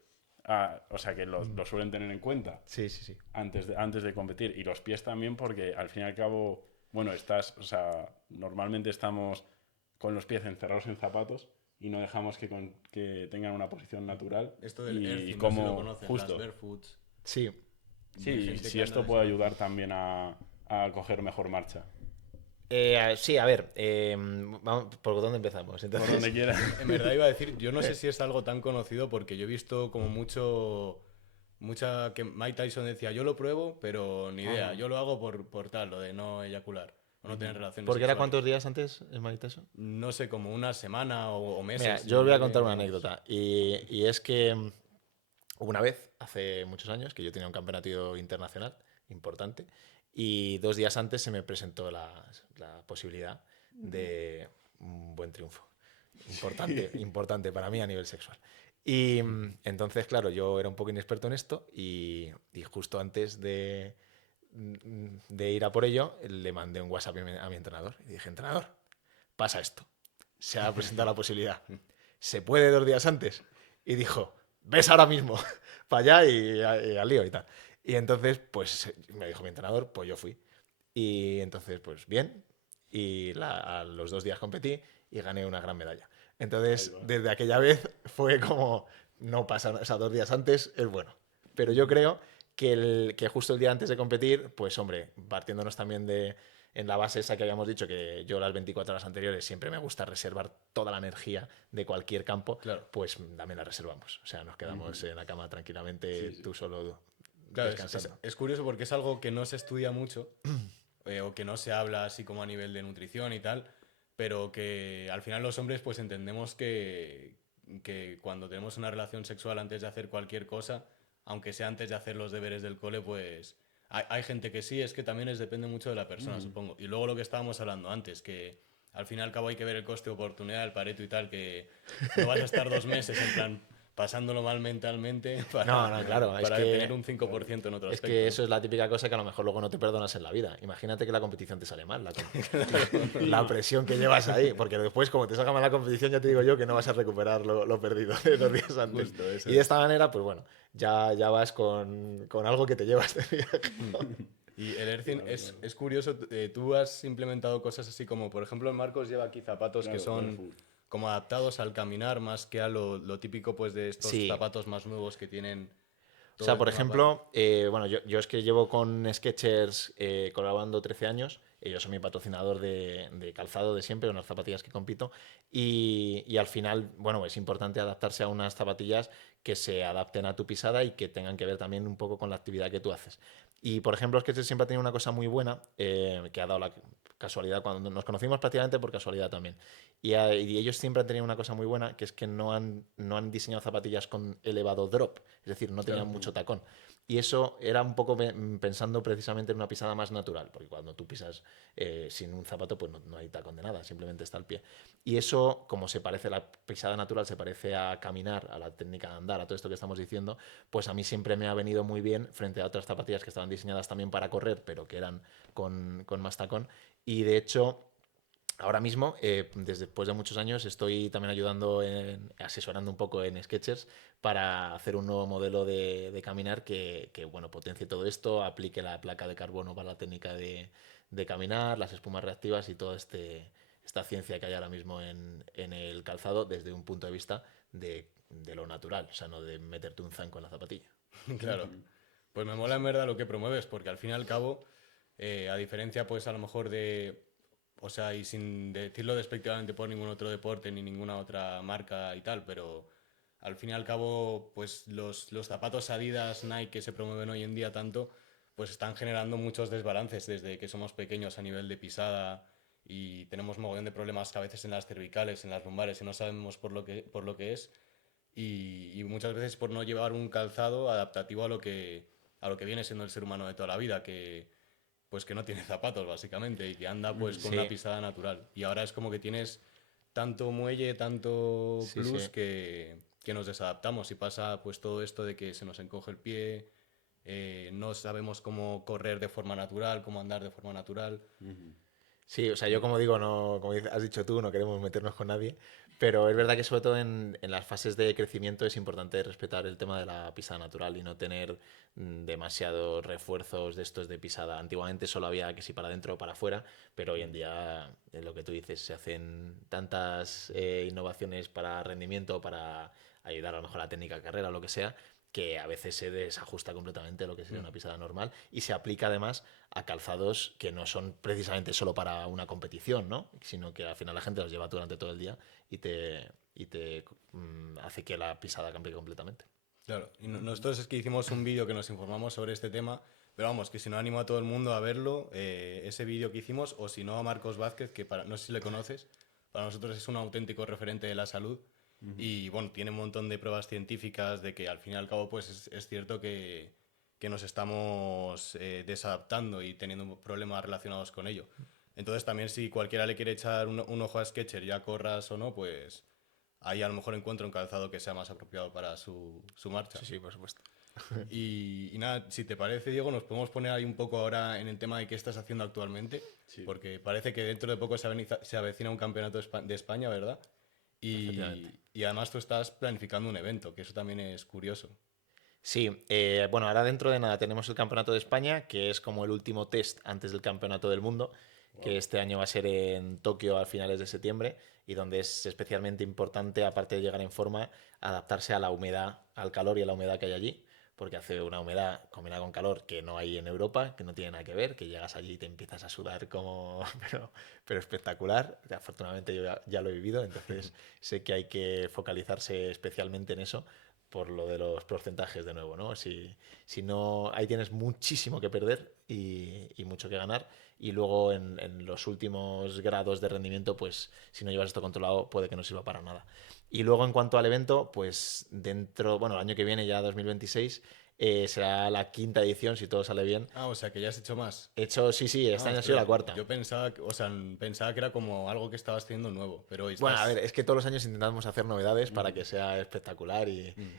o sea, que lo suelen tener en cuenta Sí, sí, sí. antes de competir. Y los pies también porque al fin y al cabo, bueno, o sea, normalmente estamos con los pies encerrados en zapatos y no dejamos que tengan una posición natural. Esto del y earthing, no sé como si lo conoces, justo. las barefoots. Sí. Sí, Hay gente si que esto anda puede descalzo. ayudar también a coger mejor marcha. Sí, a ver, vamos, ¿por dónde empezamos? Por Entonces, donde quiera. En verdad iba a decir, yo no sé si es algo tan conocido porque yo he visto como mucha que Mike Tyson decía, yo lo pruebo, pero ni idea, Ajá. yo lo hago por tal, lo de no eyacular o no tener relaciones ¿porque era sexuales. cuántos días antes el Mike Tyson? No sé, como una semana o meses. Mira, yo os voy a contar una no- anécdota. Y es que hubo una vez, hace muchos años, que yo tenía un campeonato internacional importante y 2 días antes se me presentó la posibilidad de un buen triunfo. Importante para mí a nivel sexual. Y entonces, claro, yo era un poco inexperto en esto y justo antes de ir a por ello, le mandé un WhatsApp a mi entrenador y dije, entrenador, pasa esto. Se ha presentado la posibilidad. ¿Se puede 2 días antes? Y dijo, ves ahora mismo, para allá y al lío y tal. Y entonces, pues me dijo mi entrenador, pues yo fui. Y entonces, pues bien. Y a los 2 días competí y gané una gran medalla. Entonces, desde aquella vez fue como, no pasa, o sea, 2 días antes es bueno. Pero yo creo que justo el día antes de competir, pues hombre, partiéndonos también en la base esa que habíamos dicho, que yo las 24 horas anteriores siempre me gusta reservar toda la energía de cualquier campo, Claro. pues también la reservamos. O sea, nos quedamos en la cama tranquilamente, Sí, sí. tú solo Claro, descansando. es curioso porque es algo que no se estudia mucho o que no se habla así como a nivel de nutrición y tal, pero que al final los hombres pues entendemos que cuando tenemos una relación sexual antes de hacer cualquier cosa, aunque sea antes de hacer los deberes del cole, pues hay gente que sí, es que también depende mucho de la persona, supongo. Y luego lo que estábamos hablando antes, que al fin y al cabo hay que ver el coste de oportunidad, el Pareto y tal, que no vas a estar 2 meses en plan pasándolo mal mentalmente No, no, claro, es para que tener un 5% en otro Es aspecto. que eso es la típica cosa que a lo mejor luego no te perdonas en la vida. Imagínate que la competición te sale mal, la presión que llevas ahí, porque después como te salga mal la competición ya te digo yo que no vas a recuperar lo perdido de 2 días antes. Justo, eso Y de es. esta manera, pues bueno, ya vas con algo que te llevas de viaje. Y el earthing es curioso, tú has implementado cosas así como, por ejemplo, Marcos lleva aquí zapatos que Claro, son barefoot. como adaptados al caminar más que a lo típico pues de estos Sí. zapatos más nuevos que tienen O todo sea, el por tema ejemplo, bueno, yo es que llevo con Skechers colaborando 13 años. Ellos son mi patrocinador de calzado de siempre, unas zapatillas que compito. Y al final, bueno, es importante adaptarse a unas zapatillas que se adapten a tu pisada y que tengan que ver también un poco con la actividad que tú haces. Y, por ejemplo, Skechers siempre ha tenido una cosa muy buena que ha dado la casualidad, cuando nos conocimos prácticamente por casualidad también. Y ellos siempre han tenido una cosa muy buena, que es que no han diseñado zapatillas con elevado drop, es decir, no tenían mucho tacón. Y eso era un poco pensando precisamente en una pisada más natural, porque cuando tú pisas sin un zapato, pues no hay tacón de nada, simplemente está el pie. Y eso, como se parece, la pisada natural se parece a caminar, a la técnica de andar, a todo esto que estamos diciendo, pues a mí siempre me ha venido muy bien frente a otras zapatillas que estaban diseñadas también para correr, pero que eran con más tacón. Y de hecho, ahora mismo, después de muchos años, estoy también ayudando, asesorando un poco en Skechers para hacer un nuevo modelo de caminar que, bueno, potencie todo esto, aplique la placa de carbono para la técnica de caminar, las espumas reactivas y toda esta ciencia que hay ahora mismo en el calzado desde un punto de vista de de lo natural, o sea, no de meterte un zanco en la zapatilla. Claro. Pues me mola en verdad lo que promueves, porque al fin y al cabo, a diferencia pues a lo mejor de, o sea, y sin decirlo despectivamente por ningún otro deporte ni ninguna otra marca y tal, pero al fin y al cabo, pues los zapatos Adidas, Nike que se promueven hoy en día tanto, pues están generando muchos desbalances desde que somos pequeños a nivel de pisada y tenemos mogollón de problemas a veces en las cervicales, en las lumbares y no sabemos por lo que es y muchas veces por no llevar un calzado adaptativo a lo que viene siendo el ser humano de toda la vida, pues que no tiene zapatos básicamente y que anda pues con una Sí, pisada natural. Y ahora es como que tienes tanto muelle, tanto sí, plus sí. que nos desadaptamos y pasa pues todo esto de que se nos encoge el pie, no sabemos cómo correr de forma natural, cómo andar de forma natural. Sí, o sea, yo como digo, no, como has dicho tú, no queremos meternos con nadie, pero es verdad que sobre todo en las fases de crecimiento es importante respetar el tema de la pisada natural y no tener demasiados refuerzos de estos de pisada. Antiguamente solo había que si para adentro o para afuera, pero hoy en día, lo que tú dices, se hacen tantas innovaciones para rendimiento, para ayudar a lo mejor a la técnica de carrera o lo que sea, que a veces se desajusta completamente lo que sería una pisada normal y se aplica además a calzados que no son precisamente solo para una competición, ¿no? Sino que al final la gente los lleva durante todo el día y te hace que la pisada cambie completamente. Claro, y nosotros es que hicimos un vídeo que nos informamos sobre este tema, pero vamos, que si no animo a todo el mundo a verlo, ese vídeo que hicimos, o si no a Marcos Vázquez, que no sé si le conoces, para nosotros es un auténtico referente de la salud y bueno, tiene un montón de pruebas científicas de que al fin y al cabo pues es cierto que nos estamos desadaptando y teniendo problemas relacionados con ello. Entonces también si cualquiera le quiere echar un ojo a Skechers, ya corras o no, pues ahí a lo mejor encuentra un calzado que sea más apropiado para su marcha. Sí, sí, por supuesto. Y nada, si te parece, Diego, nos podemos poner ahí un poco ahora en el tema de qué estás haciendo actualmente, Sí. porque parece que dentro de poco se avecina un campeonato de España, ¿verdad? Efectivamente. Y además tú estás planificando un evento, que eso también es curioso. Sí, bueno, ahora dentro de nada tenemos el Campeonato de España, que es como el último test antes del Campeonato del Mundo, que este año va a ser en Tokio a finales de septiembre y donde es especialmente importante, aparte de llegar en forma, adaptarse a la humedad, al calor y a la humedad que hay allí, porque hace una humedad combinada con calor que no hay en Europa, que no tiene nada que ver, que llegas allí y te empiezas a sudar como, pero espectacular. Afortunadamente yo ya lo he vivido, entonces sé que hay que focalizarse especialmente en eso por lo de los porcentajes de nuevo, ¿no? Si no, ahí tienes muchísimo que perder y mucho que ganar. Y luego en los últimos grados de rendimiento, pues si no llevas esto controlado, puede que no sirva para nada. Y luego en cuanto al evento, pues bueno, el año que viene, ya 2026, será la quinta edición, si todo sale bien. Ah, o sea, que ya has hecho más. Hecho, sí, sí, este Ah, año ha sido la ostras, cuarta. yo pensaba, o sea, pensaba que era como algo que estabas haciendo nuevo, pero Bueno, a ver, estás... es que todos los años intentamos hacer novedades para que sea espectacular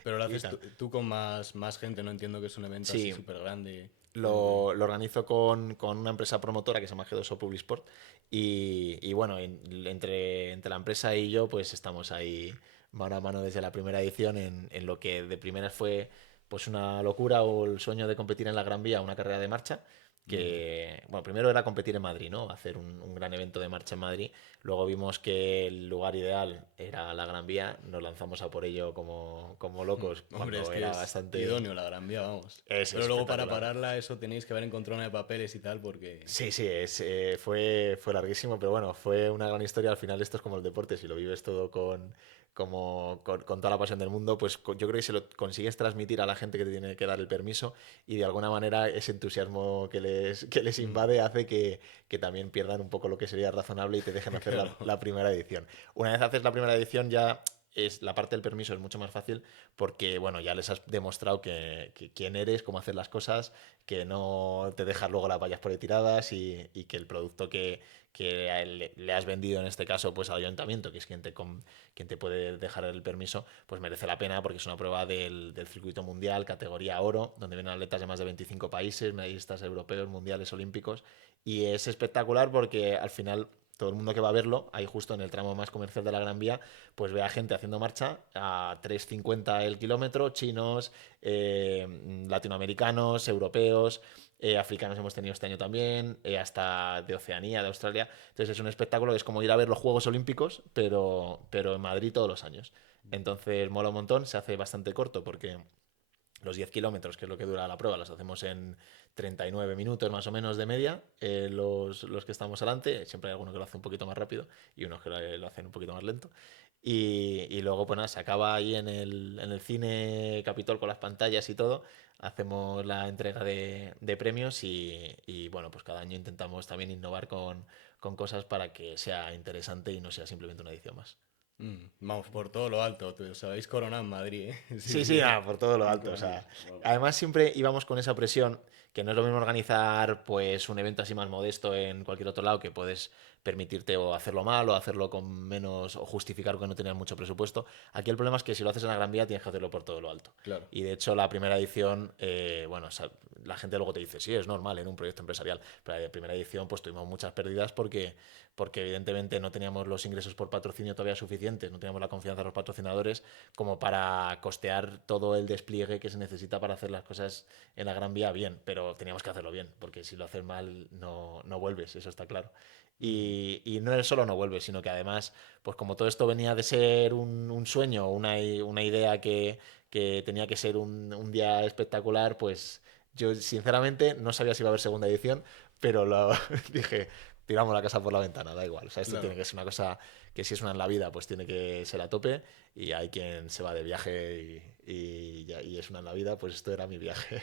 Pero lo y haces tal. tú con más gente, no entiendo que es un evento así Sí, súper grande. lo organizo con una empresa promotora que se llama G2O Publisport y bueno, entre la empresa y yo pues estamos ahí mano a mano desde la primera edición en lo que de primeras fue pues una locura o el sueño de competir en la Gran Vía, una carrera de marcha que, bueno, primero era competir en Madrid, ¿no? Hacer un gran evento de marcha en Madrid. Luego vimos que el lugar ideal era la Gran Vía, nos lanzamos a por ello como locos Hombre, es cuando que era es bastante... idóneo la Gran Vía, vamos. Es Pero luego para espectacular. pararla eso tenéis que haber encontrado una de papeles y tal porque... Sí, sí, fue larguísimo, pero bueno, fue una gran historia. Al final esto es como el deporte, si lo vives todo con toda la pasión del mundo, pues yo creo que se lo consigues transmitir a la gente que te tiene que dar el permiso y de alguna manera ese entusiasmo que les invade hace que también pierdan un poco lo que sería razonable y te dejen hacer Claro. la primera edición. Una vez haces la primera edición ya... la parte del permiso es mucho más fácil porque, bueno, ya les has demostrado que quién eres, cómo hacer las cosas, que no te dejas luego las vallas por ahí tiradas y que el producto que a él le has vendido en este caso pues al ayuntamiento, que es quien te puede dejar el permiso, pues merece la pena porque es una prueba del circuito mundial, categoría oro, donde vienen atletas de más de 25 países, medallistas europeos, mundiales, olímpicos, y es espectacular porque al final todo el mundo que va a verlo, ahí justo en el tramo más comercial de la Gran Vía, pues ve a gente haciendo marcha a 3,50 el kilómetro, chinos, latinoamericanos, europeos, africanos hemos tenido este año también, hasta de Oceanía, de Australia. Entonces es un espectáculo que es como ir a ver los Juegos Olímpicos, pero en Madrid todos los años. Entonces mola un montón, se hace bastante corto porque los 10 kilómetros, que es lo que dura la prueba, los hacemos en 39 minutos más o menos de media, los que estamos adelante. Siempre hay alguno que lo hace un poquito más rápido y unos que lo hacen un poquito más lento. Y luego, pues nada, se acaba ahí en el cine Capitol con las pantallas y todo. Hacemos la entrega de premios y, bueno, pues cada año intentamos también innovar con cosas para que sea interesante y no sea simplemente una edición más. Vamos, por todo lo alto. Os habéis coronado en Madrid, ¿eh? Sí, sí, nada, por todo lo alto. O sea, además siempre íbamos con esa presión, que no es lo mismo organizar pues un evento así más modesto en cualquier otro lado, que puedes permitirte o hacerlo mal o hacerlo con menos o justificar que no tenías mucho presupuesto. Aquí el problema es que si lo haces en la Gran Vía tienes que hacerlo por todo lo alto. Claro. Y de hecho la primera edición, bueno, o sea, la gente luego te dice, sí, es normal en un proyecto empresarial, pero la primera edición pues tuvimos muchas pérdidas porque evidentemente no teníamos los ingresos por patrocinio todavía suficientes, no teníamos la confianza de los patrocinadores como para costear todo el despliegue que se necesita para hacer las cosas en la Gran Vía bien, pero teníamos que hacerlo bien, porque si lo haces mal no vuelves, eso está claro. Y no es solo no vuelves, sino que además, pues como todo esto venía de ser un sueño, una idea que tenía que ser un día espectacular, pues yo sinceramente no sabía si iba a haber segunda edición, pero dije, tiramos la casa por la ventana, da igual. O sea, esto Claro. tiene que ser una cosa que si es una en la vida, pues tiene que ser a tope. Y hay quien se va de viaje y es una en la vida, pues esto era mi viaje.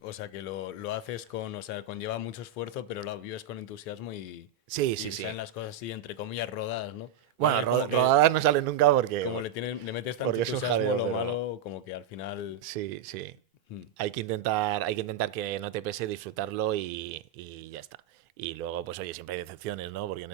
O sea, que lo haces o sea, conlleva mucho esfuerzo, pero lo vives con entusiasmo Sí, y sí, sí. salen las cosas así, entre comillas, rodadas, ¿no? Bueno, Porque como que, rodadas no salen nunca como le metes tanto porque es un entusiasmo, jaleo, lo pero malo, como que al final... sí, sí. Mm, Hay que intentar que no te pese, disfrutarlo y ya está. Y luego, pues oye, siempre hay decepciones, ¿no? Porque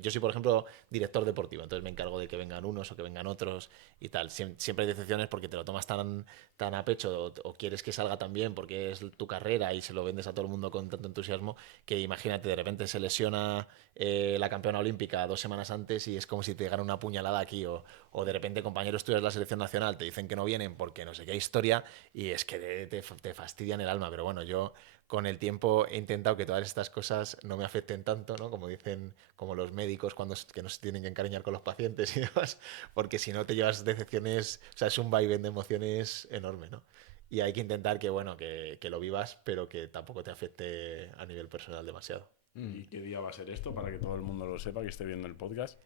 yo soy, por ejemplo, director deportivo, entonces me encargo de que vengan unos o que vengan otros y tal. Siempre hay decepciones porque te lo tomas tan a pecho o quieres que salga tan bien porque es tu carrera y se lo vendes a todo el mundo con tanto entusiasmo que imagínate, de repente se lesiona la campeona olímpica 2 semanas antes y es como si te llegara una puñalada aquí o de repente compañeros tuyos de la selección nacional te dicen que no vienen porque no sé qué historia y es que te fastidian el alma. Pero bueno, yo con el tiempo he intentado que todas estas cosas no me afecten tanto, ¿no? Como dicen, como los médicos que no se tienen que encariñar con los pacientes y demás, porque si no te llevas decepciones, o sea, es un vaivén de emociones enorme, ¿no? Y hay que intentar que, bueno, que lo vivas, pero que tampoco te afecte a nivel personal demasiado. mm. ¿Y qué día va a ser esto para que todo el mundo lo sepa, que esté viendo el podcast?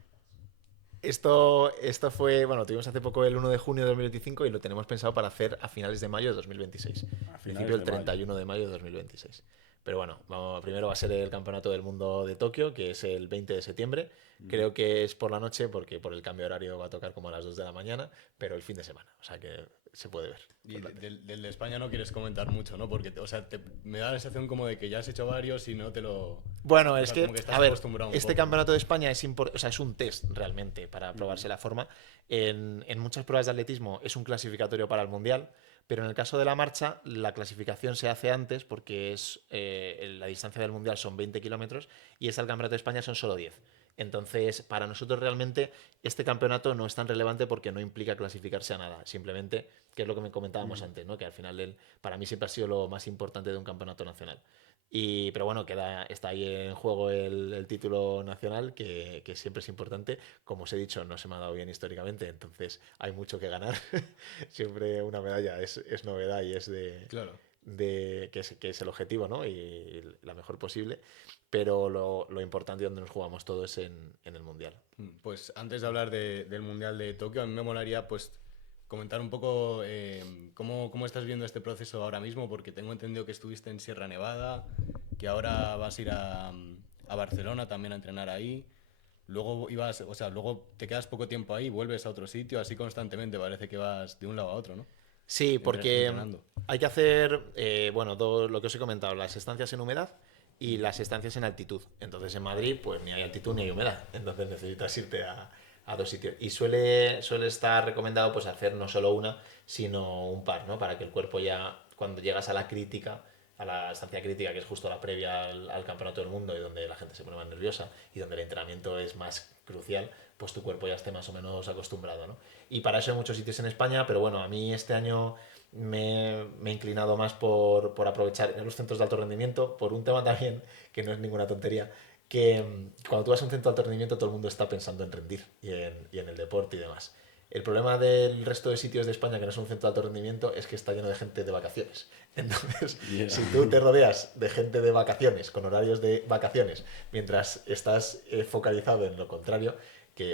Esto fue, bueno, tuvimos hace poco el 1 de junio de 2025 y lo tenemos pensado para hacer a finales de mayo de 2026. A En finales principio el de mayo. 31 de mayo de 2026. Pero bueno, primero va a ser el Campeonato del Mundo de Tokio, que es el 20 de septiembre. Creo que es por la noche, porque por el cambio de horario va a tocar como a las 2 de la mañana, pero el fin de semana, o sea que se puede ver. Y del de España no quieres comentar mucho, ¿no? Porque, o sea, me da la sensación como de que ya has hecho varios y no te lo... Bueno, O es sea, que, como que estás a ver, acostumbrado un este poco. campeonato de España o sea, es un test realmente para probarse la forma. En muchas pruebas de atletismo es un clasificatorio para el Mundial, pero en el caso de la marcha, la clasificación se hace antes porque la distancia del Mundial son 20 kilómetros y esta del Campeonato de España son solo 10. Entonces, para nosotros realmente este campeonato no es tan relevante porque no implica clasificarse a nada. Simplemente, que es lo que me comentábamos antes, ¿no? Que al final para mí siempre ha sido lo más importante de un campeonato nacional. Pero bueno, está ahí en juego el título nacional, que siempre es importante. Como os he dicho, no se me ha dado bien históricamente, entonces hay mucho que ganar. Siempre una medalla es novedad y es Claro. que es el objetivo, ¿no? Y la mejor posible. Pero lo importante y donde nos jugamos todo es en el Mundial. Pues antes de hablar del Mundial de Tokio, a mí me molaría pues comentar un poco cómo estás viendo este proceso ahora mismo, porque tengo entendido que estuviste en Sierra Nevada, que ahora vas a ir a Barcelona también a entrenar ahí. Luego luego te quedas poco tiempo ahí, vuelves a otro sitio, así constantemente, parece que vas de un lado a otro, ¿no? Sí, porque Entrenando. hay que hacer, bueno, lo que os he comentado, las estancias en humedad y las estancias en altitud. Entonces en Madrid, pues ni hay altitud ni hay humedad. Entonces necesitas irte a dos sitios. Y suele estar recomendado pues hacer no solo una, sino un par, ¿no? Para que el cuerpo ya, cuando llegas a la crítica, a la estancia crítica, que es justo la previa al Campeonato del Mundo y donde la gente se pone más nerviosa y donde el entrenamiento es más crucial, pues tu cuerpo ya esté más o menos acostumbrado, ¿no? Y para eso hay muchos sitios en España, pero bueno, a mí este año me he inclinado más por aprovechar los centros de alto rendimiento, por un tema también que no es ninguna tontería, que cuando tú vas a un centro de alto rendimiento todo el mundo está pensando en rendir y en el deporte y demás. El problema del resto de sitios de España que no son un centro de alto rendimiento es que está lleno de gente de vacaciones. Entonces, si tú te rodeas de gente de vacaciones, con horarios de vacaciones, mientras estás focalizado en lo contrario,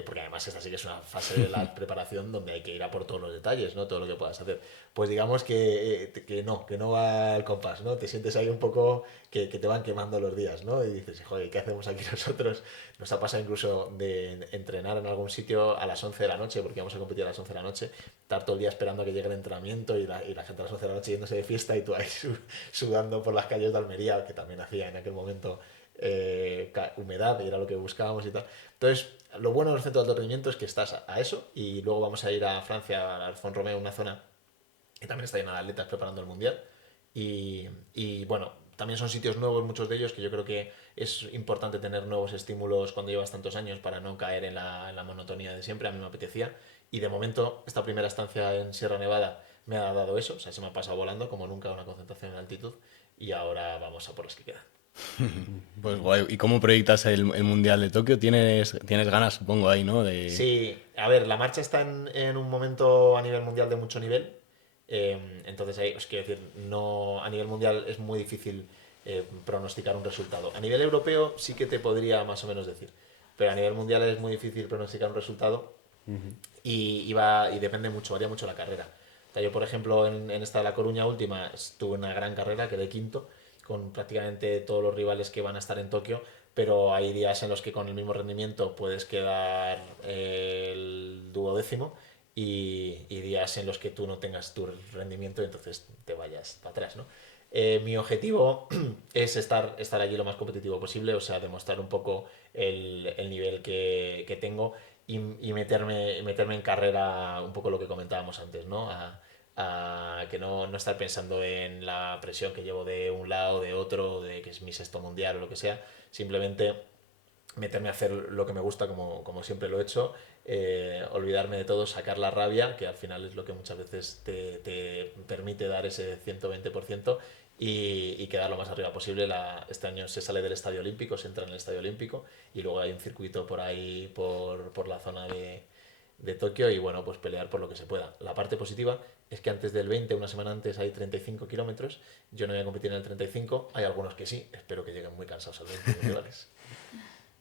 porque además esta sí que es una fase de la preparación donde hay que ir a por todos los detalles, ¿no? Todo lo que puedas hacer. Pues digamos que no va al compás, ¿no? Te sientes ahí un poco que te van quemando los días, ¿no? Y dices, joder, ¿qué hacemos aquí nosotros? Nos ha pasado incluso de entrenar en algún sitio a las 11 de la noche, porque vamos a competir a las 11 de la noche, estar todo el día esperando a que llegue el entrenamiento y la gente a las 11 de la noche yéndose de fiesta y tú ahí sudando por las calles de Almería, que también hacía en aquel momento humedad y era lo que buscábamos y tal. Entonces, lo bueno de los centros de alto rendimiento es que estás a eso y luego vamos a ir a Francia, al Font Romeu, una zona que también está llena de atletas preparando el Mundial. Y bueno, también son sitios nuevos, muchos de ellos, que yo creo que es importante tener nuevos estímulos cuando llevas tantos años para no caer en la monotonía de siempre. A mí me apetecía. Y de momento, esta primera estancia en Sierra Nevada me ha dado eso. O sea, se me ha pasado volando como nunca una concentración en altitud. Y ahora vamos a por las que quedan. Pues guay. ¿Y cómo proyectas el Mundial de Tokio? ¿Tienes ganas, supongo, ahí, ¿no? Sí, a ver, la marcha está en un momento a nivel mundial de mucho nivel. Entonces ahí os quiero decir, no, a nivel mundial es muy difícil pronosticar un resultado. A nivel europeo sí que te podría más o menos decir, pero a nivel mundial es muy difícil pronosticar un resultado y depende mucho, varía mucho la carrera. O sea, yo, por ejemplo, en esta de La Coruña última, tuve una gran carrera, quedé quinto, con prácticamente todos los rivales que van a estar en Tokio, pero hay días en los que con el mismo rendimiento puedes quedar el duodécimo y días en los que tú no tengas tu rendimiento y entonces te vayas para atrás, ¿no? Mi objetivo es estar allí lo más competitivo posible, o sea, demostrar un poco el nivel que tengo y meterme en carrera, un poco lo que comentábamos antes, ¿no? A que no estar pensando en la presión que llevo de un lado, de otro, de que es mi sexto mundial o lo que sea, simplemente meterme a hacer lo que me gusta como siempre lo he hecho, olvidarme de todo, sacar la rabia, que al final es lo que muchas veces te permite dar ese 120% y quedar lo más arriba posible. Este año se sale del Estadio Olímpico, se entra en el Estadio Olímpico y luego hay un circuito por ahí, por la zona de Tokio y bueno, pues pelear por lo que se pueda. La parte positiva es que antes del 20, una semana antes, hay 35 kilómetros. Yo no voy a competir en el 35, hay algunos que sí, espero que lleguen muy cansados al 20 rivales.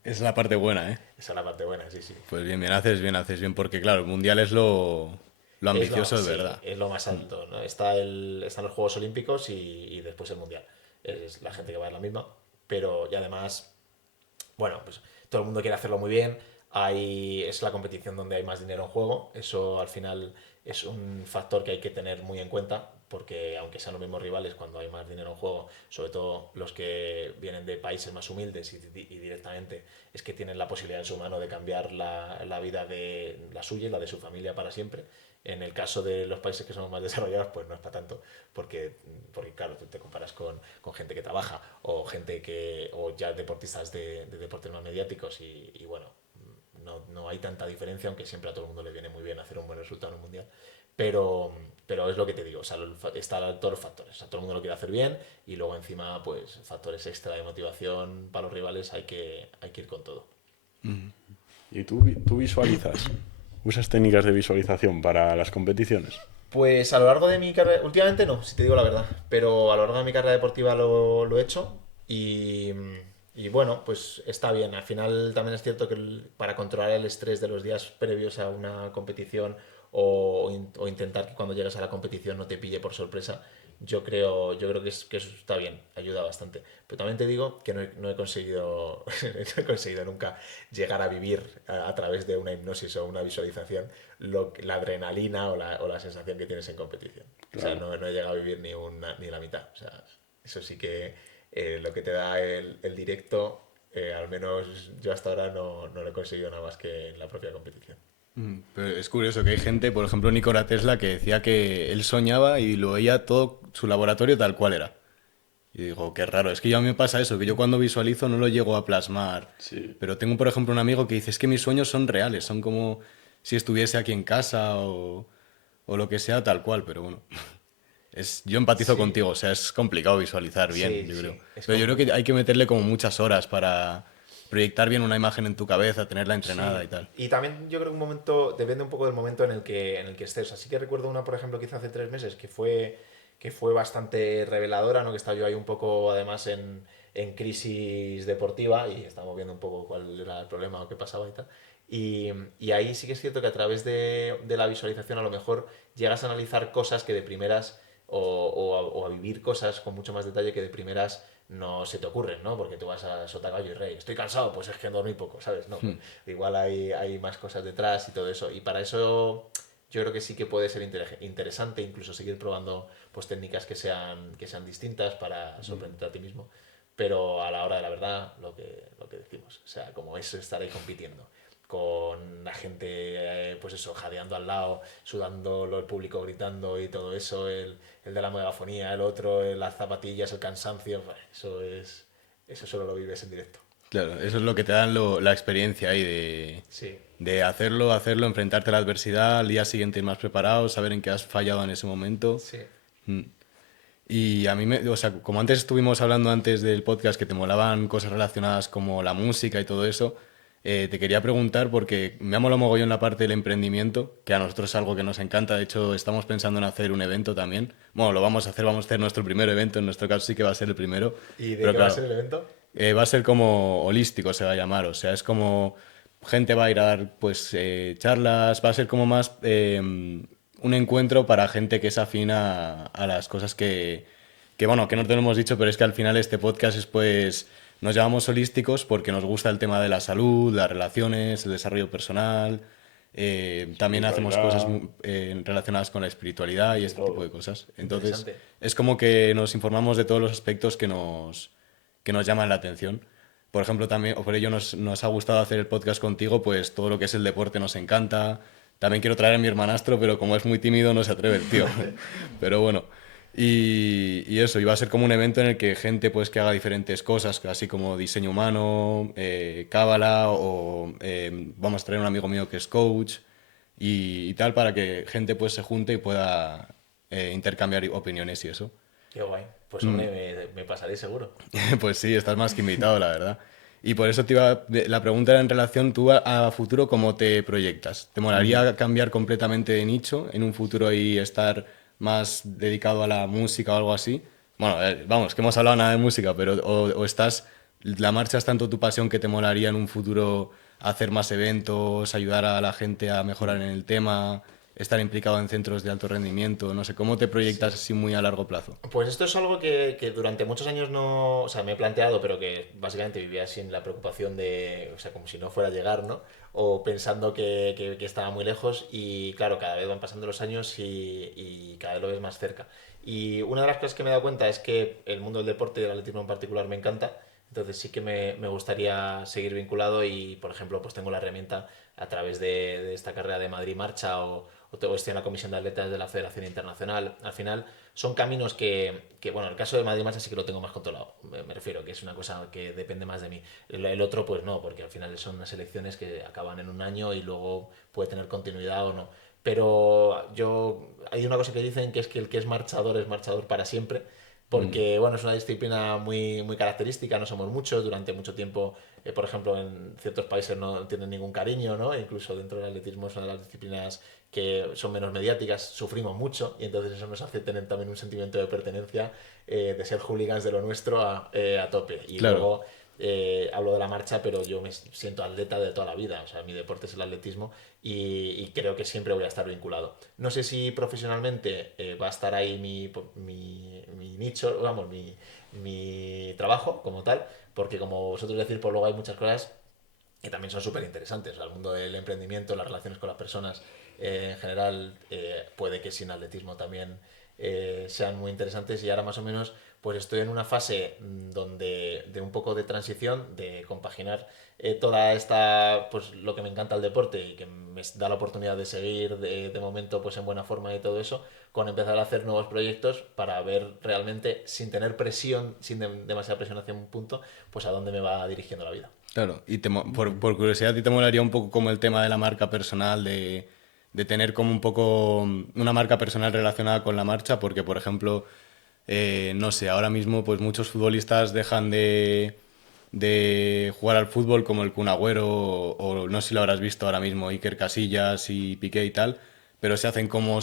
Es la parte buena, ¿eh? Esa es la parte buena, sí, sí. Pues bien, haces bien, porque claro, el Mundial es lo ambicioso, de verdad. Es lo más alto, ¿no? Están los Juegos Olímpicos y después el Mundial. Es la gente que va a la misma, pero y además, bueno, pues todo el mundo quiere hacerlo muy bien. Es la competición donde hay más dinero en juego. Eso al final es un factor que hay que tener muy en cuenta, porque aunque sean los mismos rivales, cuando hay más dinero en juego, sobre todo los que vienen de países más humildes y directamente es que tienen la posibilidad en su mano de cambiar la vida de la suya y la de su familia para siempre. En el caso de los países que son más desarrollados, pues no es para tanto, porque claro, tú te comparas con gente que trabaja o o ya deportistas de deportes más mediáticos y bueno, no hay tanta diferencia, aunque siempre a todo el mundo le viene muy bien hacer un buen resultado en un mundial. Pero es lo que te digo, o sea, están todos los factores, o sea, todo el mundo lo quiere hacer bien y luego encima, pues, factores extra de motivación para los rivales, hay que ir con todo. ¿Y tú visualizas? ¿Usas técnicas de visualización para las competiciones? Pues a lo largo de mi carrera, últimamente no, si te digo la verdad, pero a lo largo de mi carrera deportiva lo he hecho y bueno, pues está bien. Al final también es cierto que para controlar el estrés de los días previos a una competición o intentar que cuando llegues a la competición no te pille por sorpresa, yo creo que eso está bien, ayuda bastante. Pero también te digo que no he conseguido, no he conseguido nunca llegar a vivir a través de una hipnosis o una visualización la adrenalina o la sensación que tienes en competición. Claro. O sea, no he llegado a vivir ni la mitad. O sea, eso sí que lo que te da el directo, al menos yo hasta ahora no lo he conseguido nada más que en la propia competición. Pero es curioso que hay gente, por ejemplo Nikola Tesla, que decía que él soñaba y lo veía todo su laboratorio tal cual era. Y digo, qué raro, es que yo a mí me pasa eso, que yo cuando visualizo no lo llego a plasmar. Sí. Pero tengo, por ejemplo, un amigo que dice, es que mis sueños son reales, son como si estuviese aquí en casa o lo que sea, tal cual, pero bueno. Yo empatizo contigo, o sea, es complicado visualizar bien, yo creo. Pero yo creo que hay que meterle como muchas horas para proyectar bien una imagen en tu cabeza, tenerla entrenada Sí. y tal. Y también yo creo que un momento, depende un poco del momento en el que estés. Así que recuerdo una, por ejemplo, quizá hace 3 meses, que fue bastante reveladora, ¿no? Que estaba yo ahí un poco, además, en crisis deportiva y estábamos viendo un poco cuál era el problema o qué pasaba y tal. Y ahí sí que es cierto que a través de la visualización a lo mejor llegas a analizar cosas que de primeras o a vivir cosas con mucho más detalle que de primeras no se te ocurren, ¿no? Porque tú vas a Sota, Caballo y Rey. Estoy cansado, pues es que dormí poco, ¿sabes? No, pues igual hay más cosas detrás y todo eso. Y para eso yo creo que sí que puede ser interesante incluso seguir probando pues técnicas que sean distintas para sorprenderte a ti mismo. Pero a la hora de la verdad, lo que decimos, o sea, como es estar ahí compitiendo con la gente, pues eso, jadeando al lado, sudando, el público gritando y todo eso, el de la megafonía, el otro, las zapatillas, el cansancio, eso solo lo vives en directo. Claro, eso es lo que te dan la experiencia ahí Sí, de hacerlo, enfrentarte a la adversidad, al día siguiente ir más preparado, saber en qué has fallado en ese momento. sí. Mm. Y a mí, o sea, como antes estuvimos hablando antes del podcast que te molaban cosas relacionadas como la música y todo eso, te quería preguntar porque me ha molado mogollón la parte del emprendimiento, que a nosotros es algo que nos encanta. De hecho, estamos pensando en hacer un evento también. Bueno, lo vamos a hacer nuestro primer evento, en nuestro caso sí que va a ser el primero. ¿Y de Pero qué va a claro, ser el evento? va a ser como holístico, se va a llamar. O sea, es como gente va a ir a dar pues charlas, va a ser como más un encuentro para gente que es afín a las cosas bueno, que no te lo hemos dicho, pero es que al final este podcast es pues, nos llamamos holísticos porque nos gusta el tema de la salud, las relaciones, el desarrollo personal. También hacemos cosas Espiritualidad, relacionadas con la espiritualidad y de este tipo todo. de cosas. Entonces, Interesante. es como que nos informamos de todos los aspectos que nos llaman la atención. Por ejemplo, también, o por ello nos ha gustado hacer el podcast contigo, pues todo lo que es el deporte nos encanta. También quiero traer a mi hermanastro, pero como es muy tímido no se atreve el tío. Pero bueno, y eso, iba a ser como un evento en el que gente pues que haga diferentes cosas, así como diseño humano, cábala, o vamos a traer un amigo mío que es coach y tal, para que gente pues se junte y pueda intercambiar opiniones y eso. Qué guay. Pues hombre, me pasaré seguro. Pues sí, estás más que invitado, la verdad. Y por eso la pregunta era en relación tú a futuro, ¿cómo te proyectas? ¿Te molaría cambiar completamente de nicho en un futuro y estar más dedicado a la música o algo así? Bueno, vamos, que hemos hablado nada de música, pero la marcha es tanto tu pasión que te molaría en un futuro hacer más eventos, ayudar a la gente a mejorar en el tema, estar implicado en centros de alto rendimiento, no sé, ¿cómo te proyectas así muy a largo plazo? Pues esto es algo que durante muchos años no, o sea, me he planteado, pero que básicamente vivía sin la preocupación de, o sea, como si no fuera a llegar, ¿no? O pensando que estaba muy lejos y claro, cada vez van pasando los años y cada vez lo ves más cerca. Y una de las cosas que me he dado cuenta es que el mundo del deporte y del atletismo en particular me encanta, entonces sí que me gustaría seguir vinculado y, por ejemplo, pues tengo la herramienta a través de esta carrera de Madrid Marcha o estoy en la comisión de atletas de la Federación Internacional. Al final son caminos bueno, el caso de Madrid Marcha sí que lo tengo más controlado. Me refiero que es una cosa que depende más de mí. El otro, pues no, porque al final son unas elecciones que acaban en un año y luego puede tener continuidad o no. Pero hay una cosa que dicen que es que el que es marchador para siempre. Porque, bueno, es una disciplina muy, muy característica, no somos muchos, durante mucho tiempo, por ejemplo, en ciertos países no tienen ningún cariño, ¿no? E incluso dentro del atletismo es una de las disciplinas que son menos mediáticas, sufrimos mucho y entonces eso nos hace tener también un sentimiento de pertenencia, de ser hooligans de lo nuestro a tope. Y Claro. luego hablo de la marcha, pero yo me siento atleta de toda la vida, o sea, mi deporte es el atletismo y creo que siempre voy a estar vinculado. No sé si profesionalmente va a estar ahí mi nicho, vamos, mi trabajo como tal, porque como vosotros decís, pues luego hay muchas cosas que también son súper interesantes. O sea, el mundo del emprendimiento, las relaciones con las personas en general, puede que sin atletismo también sean muy interesantes y ahora más o menos pues estoy en una fase donde de un poco de transición, de compaginar toda esta, pues lo que me encanta el deporte y que me da la oportunidad de seguir de momento pues en buena forma y todo eso, con empezar a hacer nuevos proyectos para ver realmente sin tener presión, sin demasiada presión hacia un punto, pues a dónde me va dirigiendo la vida. Claro, y por curiosidad, ¿a ti te molaría un poco como el tema de la marca personal, de tener como un poco una marca personal relacionada con la marcha? Porque, por ejemplo, no sé, ahora mismo pues muchos futbolistas dejan de jugar al fútbol como el Kun Agüero o no sé si lo habrás visto ahora mismo, Iker Casillas y Piqué y tal, pero se hacen como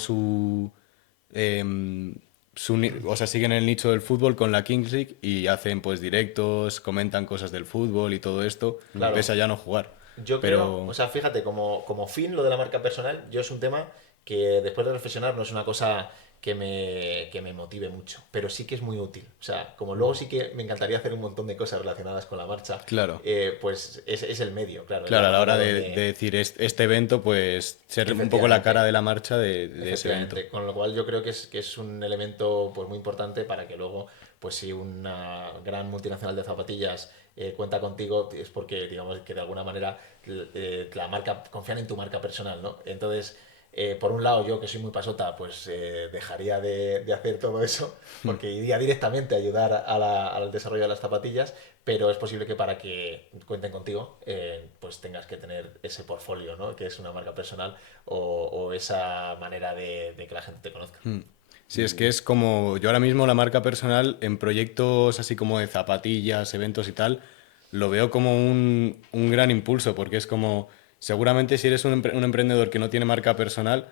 o sea, siguen el nicho del fútbol con la Kings League y hacen pues directos, comentan cosas del fútbol y todo esto, Claro. pese a ya no jugar. Yo Pero creo, o sea, fíjate, como fin lo de la marca personal, yo es un tema que después de reflexionar no es una cosa que me motive mucho, pero sí que es muy útil. O sea, como luego sí que me encantaría hacer un montón de cosas relacionadas con la marcha, claro. pues es el medio, claro. Claro, a la hora de, donde- de decir este evento, pues ser un poco la cara de la marcha de ese evento. Efectivamente, con lo cual yo creo que es un elemento pues muy importante para que luego, pues si una gran multinacional de zapatillas cuenta contigo, es porque digamos que de alguna manera la marca, confían en tu marca personal, ¿no? Entonces, por un lado, yo que soy muy pasota, pues dejaría de hacer todo eso, porque iría directamente a ayudar al desarrollo de las zapatillas, pero es posible que para que cuenten contigo, pues tengas que tener ese portfolio, ¿no? Que es una marca personal o esa manera de que la gente te conozca. Sí, es que es como yo ahora mismo la marca personal en proyectos así como de zapatillas, eventos y tal, lo veo como un gran impulso, porque es como, seguramente si eres un emprendedor que no tiene marca personal,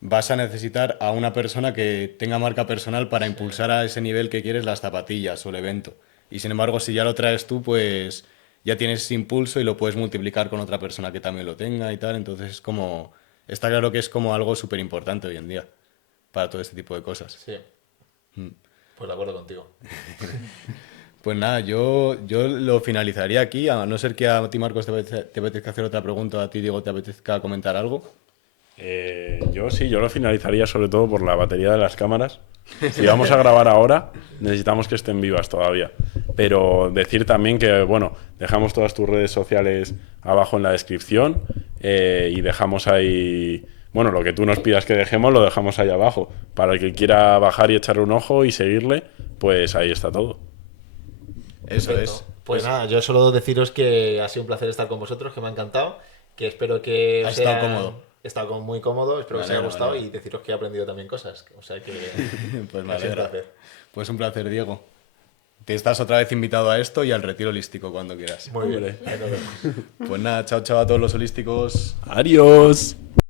vas a necesitar a una persona que tenga marca personal para impulsar a ese nivel que quieres las zapatillas o el evento. Y sin embargo, si ya lo traes tú, pues ya tienes ese impulso y lo puedes multiplicar con otra persona que también lo tenga y tal. Entonces es como, está claro que es como algo súper importante hoy en día para todo este tipo de cosas. Sí, pues de acuerdo contigo. Pues nada, yo lo finalizaría aquí, a no ser que a ti, Marcos, te apetezca hacer otra pregunta, a ti, Diego, te apetezca comentar algo. Yo lo finalizaría sobre todo por la batería de las cámaras. Si vamos a grabar ahora, necesitamos que estén vivas todavía. Pero decir también que, bueno, dejamos todas tus redes sociales abajo en la descripción y dejamos ahí, bueno, lo que tú nos pidas que dejemos, lo dejamos ahí abajo. Para el que quiera bajar y echarle un ojo y seguirle, pues ahí está todo. Eso Perfecto. es. Pues nada, yo solo deciros que ha sido un placer estar con vosotros, que me ha encantado, que espero que Ha os estado haya- cómodo. He estado muy cómodo, espero Me que os haya alegro, gustado me y alegro. deciros que he aprendido también cosas. O sea que Pues me ha sido un alegra. placer. Pues un placer, Diego. Te estás otra vez invitado a esto y al retiro holístico cuando quieras. Muy bien. Hombre. Ahí nos vemos. Pues nada, chao, chao a todos los holísticos. Adiós.